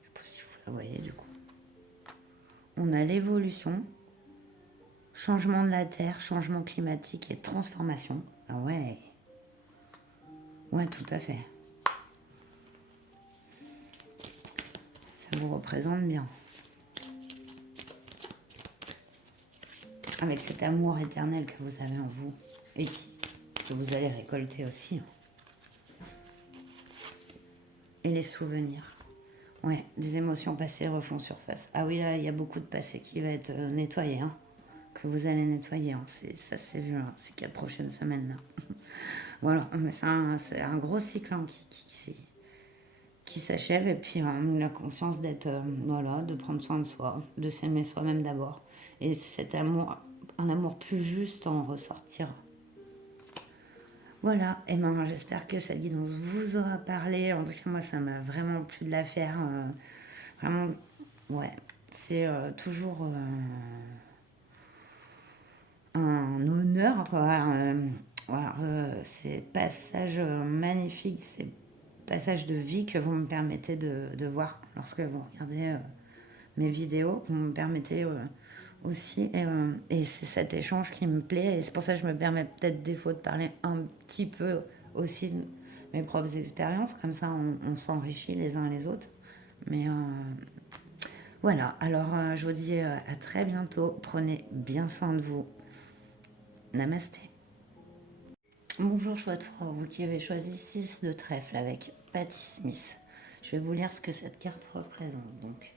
Je ne sais pas si vous la voyez du coup. On a l'évolution, changement de la terre, changement climatique et transformation. Ah ouais. Ouais, tout à fait. Ça vous représente bien. Avec cet amour éternel que vous avez en vous et que vous allez récolter aussi. Et les souvenirs. Ouais, des émotions passées refont surface. Ah oui, là, il y a beaucoup de passé qui va être nettoyé, hein, que vous allez nettoyer. Hein. Ça, c'est vu, hein, ces 4 prochaines semaines là. Voilà, mais c'est un gros cycle hein, qui s'achève. Et puis, on a la conscience d'être, voilà, de prendre soin de soi, de s'aimer soi-même d'abord. Et cet amour, un amour plus juste en ressortira. Voilà, et ben j'espère que cette guidance vous aura parlé. En tout cas, moi, ça m'a vraiment plu de la faire. Vraiment, ouais, c'est toujours un honneur, quoi. Voilà, ces passages magnifiques, ces passages de vie que vous me permettez de voir lorsque vous regardez mes vidéos. Vous me permettez aussi, et c'est cet échange qui me plaît, et c'est pour ça que je me permets peut-être des fois de parler un petit peu aussi de mes propres expériences, comme ça on s'enrichit les uns les autres. Mais voilà, alors je vous dis à très bientôt, prenez bien soin de vous. Namasté. Bonjour chouette froid, vous qui avez choisi 6 de trèfle avec Patti Smith. Je vais vous lire ce que cette carte représente. Donc,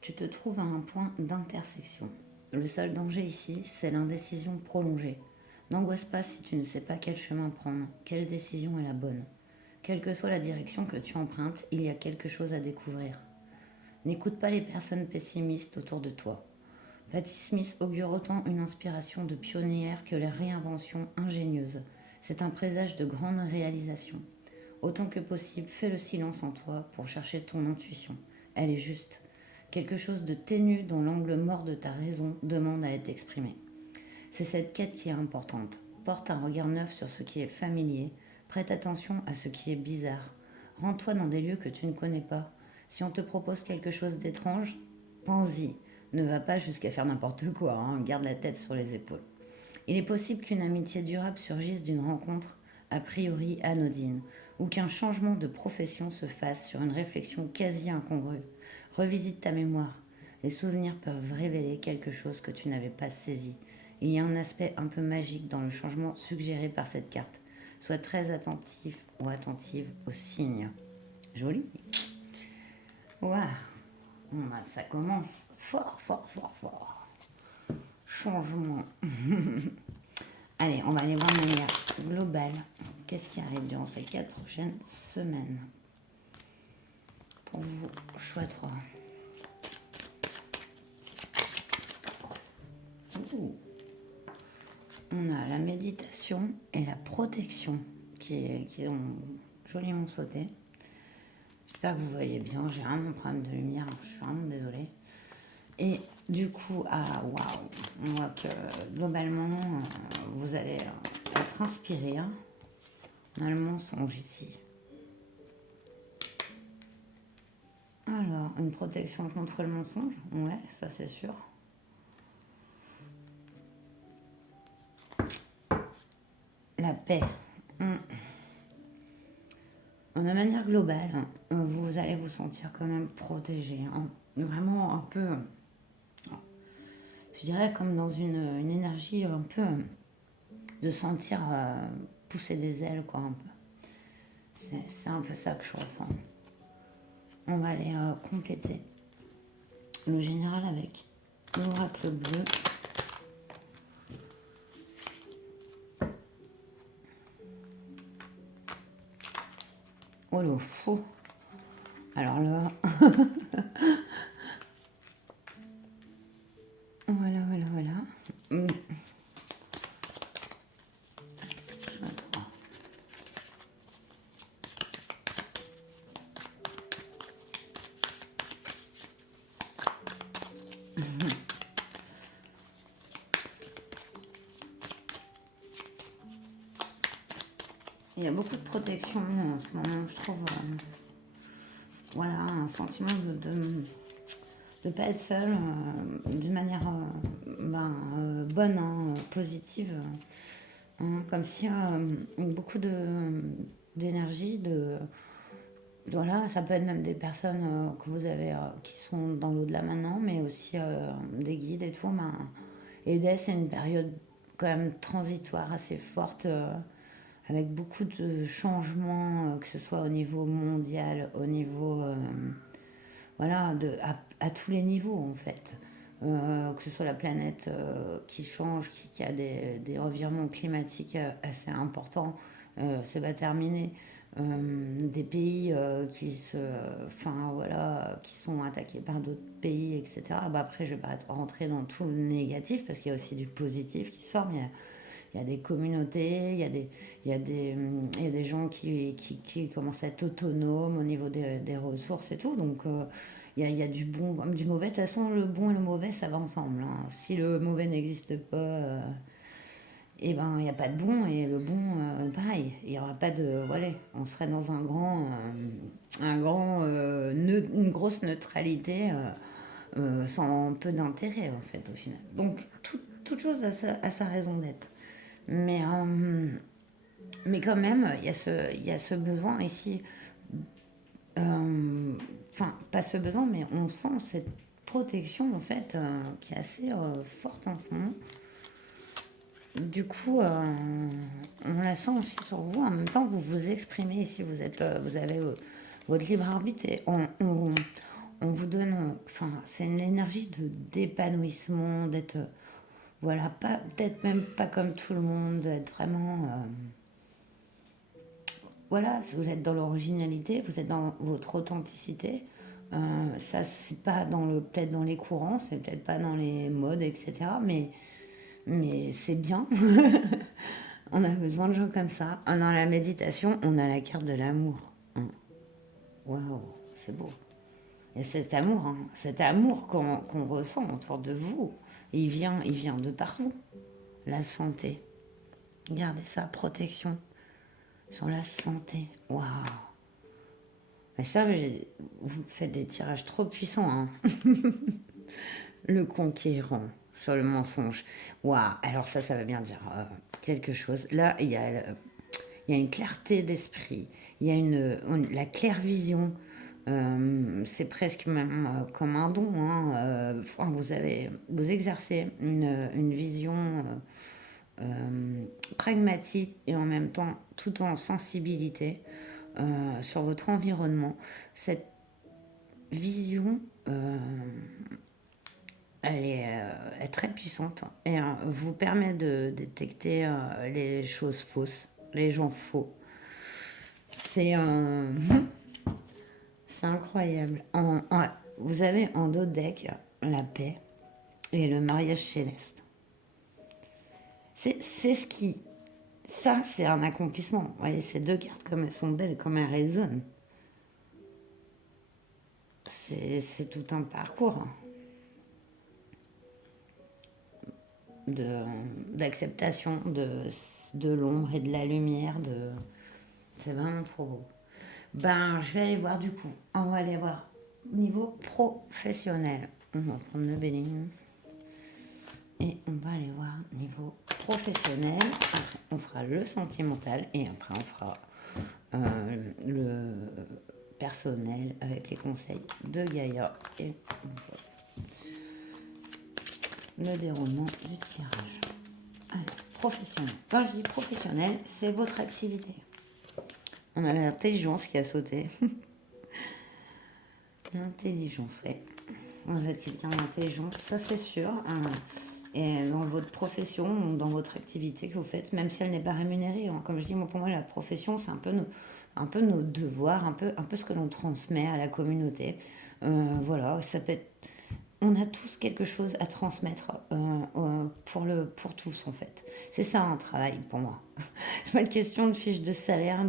tu te trouves à un point d'intersection. Le seul danger ici, c'est l'indécision prolongée. N'angoisse pas si tu ne sais pas quel chemin prendre, quelle décision est la bonne. Quelle que soit la direction que tu empruntes, il y a quelque chose à découvrir. N'écoute pas les personnes pessimistes autour de toi. Patti Smith augure autant une inspiration de pionnière que les réinventions ingénieuses. C'est un présage de grandes réalisations. Autant que possible, fais le silence en toi pour chercher ton intuition. Elle est juste. Quelque chose de ténu dans l'angle mort de ta raison demande à être exprimé. C'est cette quête qui est importante. Porte un regard neuf sur ce qui est familier. Prête attention à ce qui est bizarre. Rends-toi dans des lieux que tu ne connais pas. Si on te propose quelque chose d'étrange, pense-y. Ne va pas jusqu'à faire n'importe quoi, hein. Garde la tête sur les épaules. Il est possible qu'une amitié durable surgisse d'une rencontre a priori anodine, ou qu'un changement de profession se fasse sur une réflexion quasi incongrue. Revisite ta mémoire. Les souvenirs peuvent révéler quelque chose que tu n'avais pas saisi. Il y a un aspect un peu magique dans le changement suggéré par cette carte. Sois très attentif ou attentive aux signes. Joli. Waouh. Ça commence fort, fort, fort, fort. Changement. Allez, on va aller voir de manière globale. Qu'est-ce qui arrive durant ces 4 prochaines semaines pour vous, choix 3. On a la méditation et la protection qui ont joliment sauté. J'espère que vous voyez bien. J'ai vraiment un problème de lumière. Je suis vraiment désolée. Et du coup, waouh, on voit que globalement, vous allez être inspiré. On a le mensonge ici. Alors, une protection contre le mensonge. Ouais, ça c'est sûr. La paix. De manière globale, vous allez vous sentir quand même protégé. Vraiment un peu, je dirais comme dans une énergie un peu de sentir pousser des ailes, quoi, un peu. C'est un peu ça que je ressens. On va aller compléter le général avec l'oracle bleu. Oh le fou. Alors là, voilà. Attends. Il y a beaucoup de protection en ce moment, je trouve. Voilà, un sentiment de ne pas être seul d'une manière bonne, positive. Comme si beaucoup d'énergie, voilà, ça peut être même des personnes que vous avez qui sont dans l'au-delà maintenant, mais aussi des guides et tout. Edès, c'est une période quand même transitoire assez forte, avec beaucoup de changements, que ce soit au niveau mondial, au niveau voilà, à tous les niveaux en fait. Que ce soit la planète qui change, qui a des revirements climatiques assez importants, c'est pas terminé. Des pays qui sont attaqués par d'autres pays, etc. Après, je vais pas rentrer dans tout le négatif parce qu'il y a aussi du positif qui sort, mais il y a des communautés, il y a des gens qui commencent à être autonomes au niveau des ressources et tout. Donc, il y a du bon comme du mauvais. De toute façon, le bon et le mauvais, ça va ensemble, hein. Si le mauvais n'existe pas, et ben, il n'y a pas de bon. Et le bon, pareil. Il n'y aura pas de... Voilà, on serait dans une grosse neutralité sans peu d'intérêt, en fait, au final. Donc, toute chose a sa raison d'être. Mais quand même, il y a ce besoin ici. Enfin, pas ce besoin, mais on sent cette protection, en fait, qui est assez forte en ce moment. Du coup, on la sent aussi sur vous. En même temps, vous vous exprimez ici. Vous avez votre libre arbitre et on vous donne. Enfin, c'est une énergie d'épanouissement, d'être, voilà, pas, peut-être même pas comme tout le monde, d'être vraiment. Voilà, si vous êtes dans l'originalité, vous êtes dans votre authenticité. Ça, c'est pas peut-être dans les courants, c'est peut-être pas dans les modes, etc. Mais c'est bien. On a besoin de gens comme ça. Dans la méditation, on a la carte de l'amour. Hein. Waouh, c'est beau. Et cet amour qu'on ressent autour de vous, il vient de partout. La santé. Regardez ça, protection sur la santé. Waouh. Mais ça, vous faites des tirages trop puissants. Hein. Le conquérant sur le mensonge. Waouh. Alors ça veut bien dire quelque chose. Là, il y a une clarté d'esprit. Il y a la claire vision. C'est presque même comme un don. Hein. Enfin, vous exercez une vision pragmatique et en même temps tout en sensibilité sur votre environnement. Cette vision, elle est très puissante et vous permet de détecter les choses fausses, les gens faux. C'est c'est incroyable. Vous avez en dos deck la paix et le mariage céleste. C'est ce qui... Ça, c'est un accomplissement. Vous voyez, ces deux cartes, comme elles sont belles, comme elles résonnent. C'est tout un parcours de d'acceptation de l'ombre et de la lumière. C'est vraiment trop beau. Ben, je vais aller voir du coup. On va aller voir niveau professionnel. On va prendre le bénin. Et on va aller voir niveau professionnel. Après, on fera le sentimental et après on fera le personnel avec les conseils de Gaïa et le déroulement du tirage. Alors, professionnel. Quand je dis professionnel, c'est votre activité. On a l'intelligence qui a sauté. L'intelligence, oui. Vous êtes quelqu'un d'intelligence, ça c'est sûr. Hein. Et dans votre profession, dans votre activité que vous faites, même si elle n'est pas rémunérée. Hein. Comme je dis, moi, pour moi, la profession, c'est un peu nos devoirs, un peu ce que l'on transmet à la communauté. Voilà, ça peut être... On a tous quelque chose à transmettre pour tous, en fait. C'est ça un travail pour moi. C'est pas une question de fiche de salaire,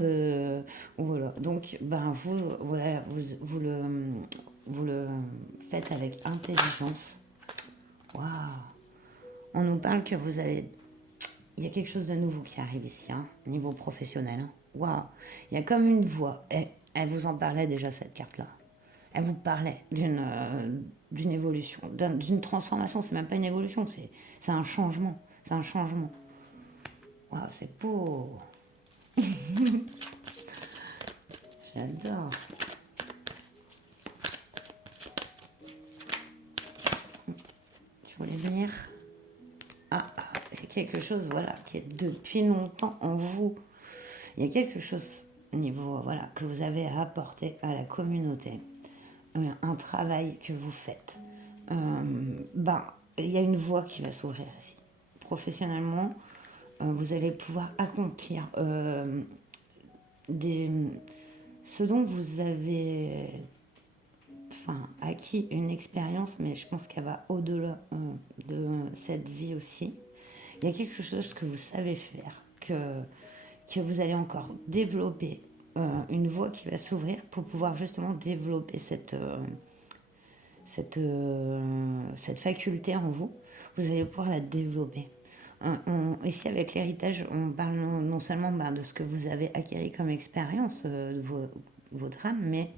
voilà. Donc, ben, voilà, vous le faites avec intelligence. Waouh! On nous parle que vous allez... Il y a quelque chose de nouveau qui arrive ici, hein, au niveau professionnel. Hein. Waouh! Il y a comme une voix. Elle vous en parlait déjà, cette carte-là. Elle vous parlait d'une évolution, d'une transformation. C'est même pas une évolution, c'est un changement. C'est un changement. Waouh, c'est beau! J'adore. Tu voulais venir? Ah, c'est quelque chose, voilà, qui est depuis longtemps en vous. Il y a quelque chose au niveau, voilà, que vous avez à apporter à la communauté. Un travail que vous faites. Il y a une voie qui va s'ouvrir ici. Professionnellement, vous allez pouvoir accomplir ce dont vous avez acquis une expérience, mais je pense qu'elle va au-delà de cette vie aussi. Il y a quelque chose que vous savez faire, que vous allez encore développer, une voie qui va s'ouvrir pour pouvoir justement développer cette faculté en vous. Vous allez pouvoir la développer. Ici, avec l'héritage, on parle non seulement de ce que vous avez acquis comme expérience de votre âme, mais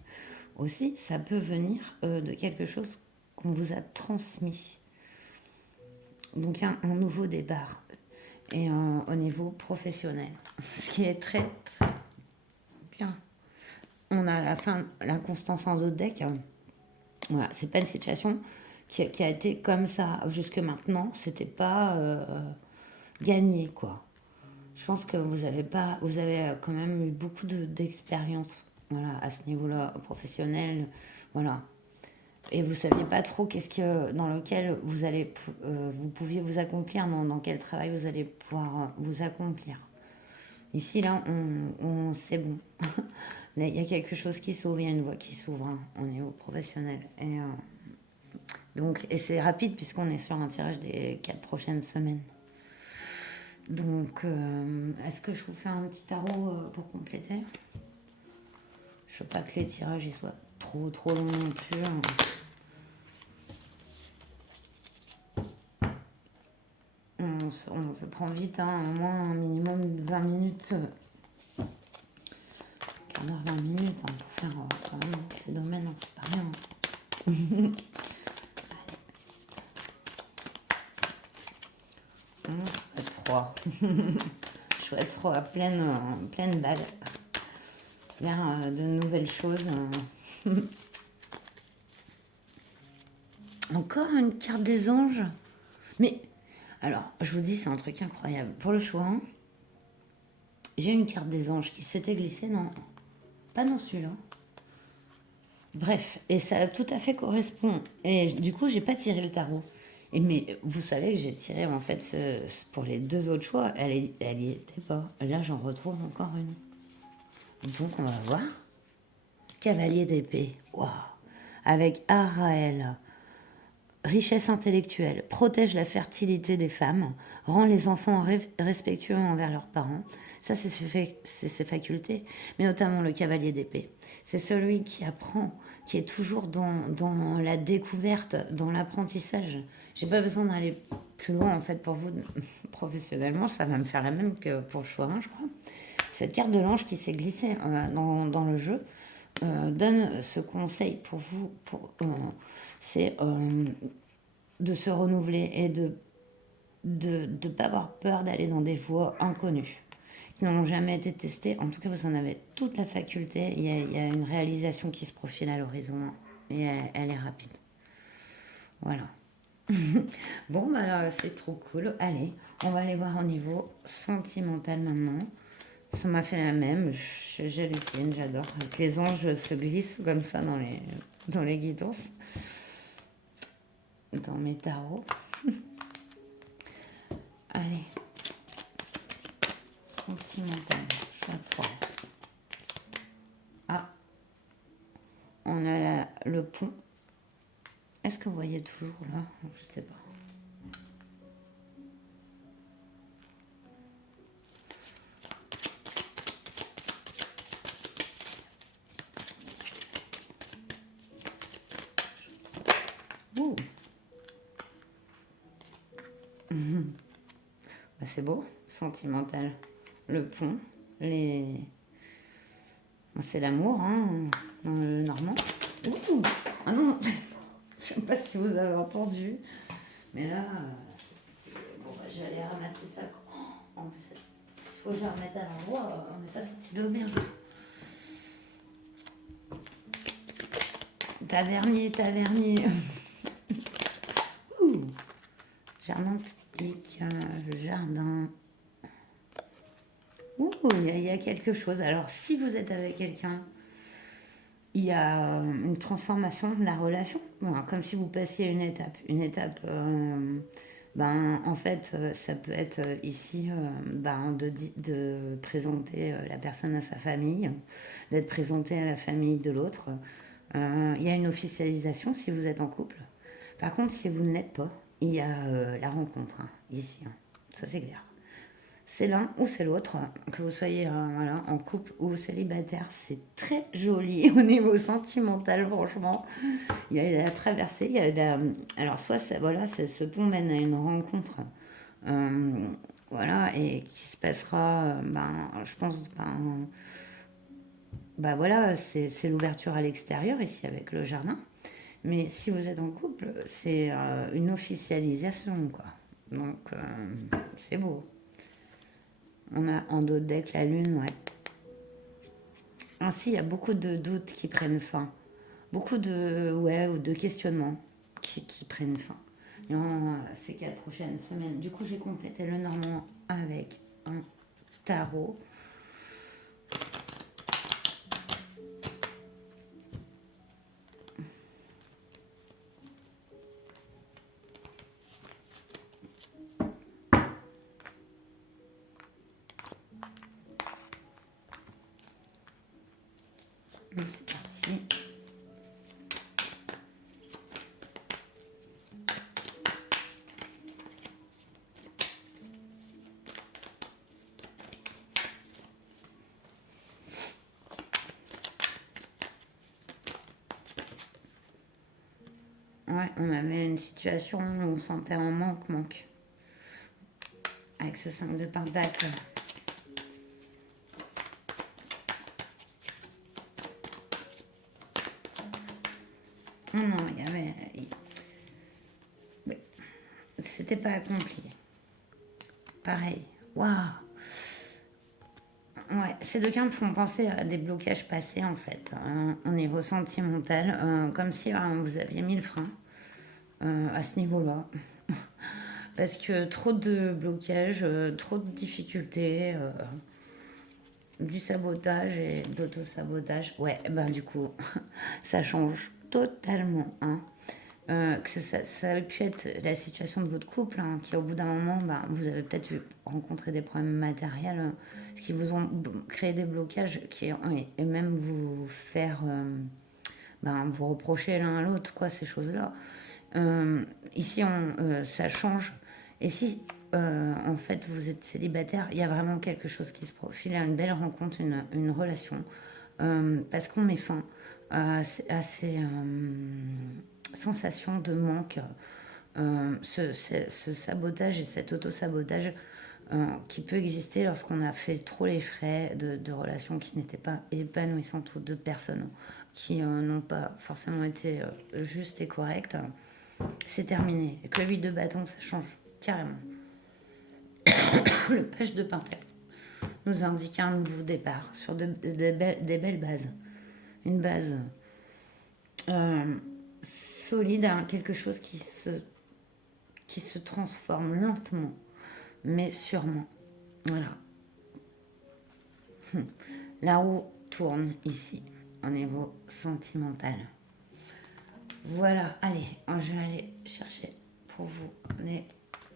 aussi, ça peut venir de quelque chose qu'on vous a transmis. Donc, il y a un nouveau départ. Et au niveau professionnel, ce qui est très, très bien. On a à la fin l'inconstance en dos de deck. Voilà, c'est pas une situation qui a été comme ça jusque maintenant. C'était pas gagner, quoi. Je pense que vous avez quand même eu beaucoup d'expérience, voilà, à ce niveau-là, professionnel, voilà. Et vous saviez pas trop qu'est-ce que dans lequel vous pouviez vous accomplir, dans quel travail vous allez pouvoir vous accomplir. Ici, là, c'est bon. Là, il y a quelque chose qui s'ouvre, il y a une voie qui s'ouvre hein, au niveau professionnel. Et c'est rapide puisqu'on est sur un tirage des 4 prochaines semaines. Donc, est-ce que je vous fais un petit tarot pour compléter? Je veux pas que les tirages ils soient trop longs non plus, hein. On se prend vite, hein, au moins un minimum de 20 minutes, quart d'heure, 20 minutes hein, pour faire quand même ces domaines, hein, c'est pas rien. Chouette 3. Chouette 3, pleine balle. Vers de nouvelles choses. Encore une carte des anges. Mais, alors, je vous dis, c'est un truc incroyable. Pour le choix, hein, j'ai une carte des anges qui s'était glissée dans... Pas dans celui-là. Bref, et ça tout à fait correspond. Et du coup, j'ai pas tiré le tarot. Mais vous savez que j'ai tiré, en fait, pour les 2 autres choix, elle y était pas. Là, j'en retrouve encore une. Donc, on va voir. Cavalier d'épée. Waouh. Avec Araël. Richesse intellectuelle, protège la fertilité des femmes, rend les enfants respectueux envers leurs parents. Ça, c'est ses facultés, mais notamment le cavalier d'épée. C'est celui qui apprend, qui est toujours dans la découverte, dans l'apprentissage. J'ai pas besoin d'aller plus loin, en fait, pour vous, professionnellement. Ça va me faire la même que pour le choix 1, je crois. Cette carte de l'ange qui s'est glissée dans le jeu donne ce conseil pour vous. C'est de se renouveler et de ne pas avoir peur d'aller dans des voies inconnues qui n'ont jamais été testées. En tout cas, vous en avez toute la faculté. Il y a une réalisation qui se profile à l'horizon et elle est rapide. Voilà. Bon, bah, c'est trop cool. Allez, on va aller voir au niveau sentimental maintenant. Ça m'a fait la même. J'hallucine, j'adore. Que les anges se glissent comme ça dans les guidances. Dans mes tarots. Allez. Sentimental. Je suis à 3. Ah. On a le pont. Est-ce que vous voyez toujours là? Je sais pas. Ouh. Bah, c'est beau, sentimental. Le pont, c'est l'amour, hein, dans le normand. Ouh. Ah non, je sais pas si vous avez entendu, mais là, bon, bah, j'allais ramasser ça. Oh, en plus, il faut que je la remette à l'endroit, on n'est pas sorti de l'auberge. Tavernier. Ouh. Jardin public, jardin. Ouh, il y a quelque chose. Alors, si vous êtes avec quelqu'un, il y a une transformation de la relation. Voilà, comme si vous passiez une étape. En fait, ça peut être ici de présenter la personne à sa famille, d'être présenté à la famille de l'autre. Il y a une officialisation si vous êtes en couple. Par contre, si vous ne l'êtes pas, il y a la rencontre, hein, ici. Hein. Ça, c'est clair. C'est l'un ou c'est l'autre, que vous soyez voilà, en couple ou célibataire, c'est très joli au niveau sentimental, franchement. Il y a la traversée, il y a alors soit ce pont mène à une rencontre, voilà, et qui se passera, je pense, voilà, c'est l'ouverture à l'extérieur ici avec le jardin. Mais si vous êtes en couple, c'est une officialisation, quoi. Donc, c'est beau. On a en dos de deck la lune, ouais. Ainsi, il y a beaucoup de doutes qui prennent fin. Beaucoup de questionnements qui prennent fin. dans ces 4 prochaines semaines. Du coup, j'ai complété le Normand avec un tarot. C'est parti. Ouais, on avait une situation où on sentait un manque. Avec ce 5 de pentacle. Non, il y avait... Oui. C'était pas accompli. Pareil. Waouh. Ouais, ces deux cartes me font penser à des blocages passés en fait, au niveau sentimental, comme si vous aviez mis le frein à ce niveau-là. Parce que trop de blocages, trop de difficultés, du sabotage et de l'auto-sabotage. Ouais, ben du coup, ça change totalement. Hein. Que ça avait pu être la situation de votre couple, hein, qui au bout d'un moment, ben, vous avez peut-être rencontré des problèmes matériels, qui vous ont créé des blocages, et même vous faire vous reprocher l'un à l'autre, quoi, ces choses-là. Ici, ça change. Et si, en fait, vous êtes célibataire, il y a vraiment quelque chose qui se profile, une belle rencontre, une relation, parce qu'on met fin à ces sensations de manque, ce sabotage et cet auto-sabotage qui peut exister lorsqu'on a fait trop les frais de relations qui n'étaient pas épanouissantes ou de personnes qui n'ont pas forcément été justes et correctes. C'est terminé. Avec le 8 de bâton, ça change carrément. Le page de pentacle nous indique un nouveau départ sur des belles bases. Une base solide, hein, quelque chose qui se transforme lentement, mais sûrement. Voilà. La roue tourne ici, au niveau sentimental. Voilà, allez, je vais aller chercher pour vous les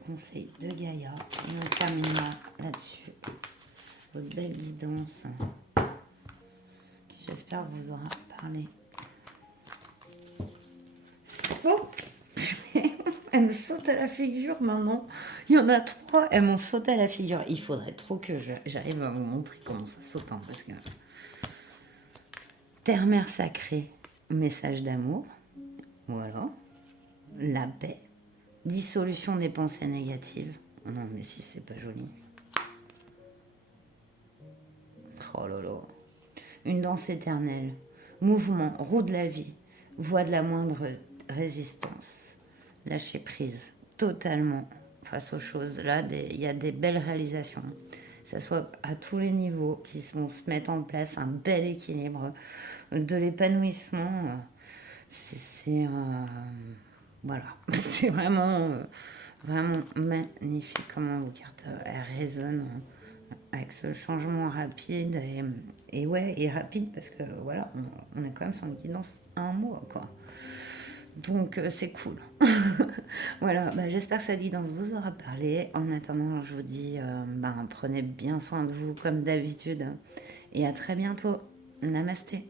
conseils de Gaïa. Et on terminera là-dessus. Votre belle guidance, qui j'espère vous aura parlé. Oh elle me saute à la figure maintenant. Il y en a 3, elles m'ont sauté à la figure. Il faudrait trop que j'arrive à vous montrer comment ça saute. Hein, parce que... Terre-mère sacrée, message d'amour. Voilà. La paix. Dissolution des pensées négatives. Oh non, mais si c'est pas joli. Oh là là. Une danse éternelle. Mouvement, roue de la vie. Voie de la moindre résistance. Lâcher prise totalement face aux choses. Là, il y a des belles réalisations. Ça soit à tous les niveaux qui vont se mettre en place, un bel équilibre, de l'épanouissement. C'est voilà, c'est vraiment magnifique comment vos cartes résonnent avec ce changement rapide et ouais, et rapide parce que voilà, on est quand même sans guidance un mois quoi. Donc c'est cool. Voilà, j'espère que cette guidance vous aura parlé. En attendant, je vous dis, prenez bien soin de vous comme d'habitude. Et à très bientôt. Namasté.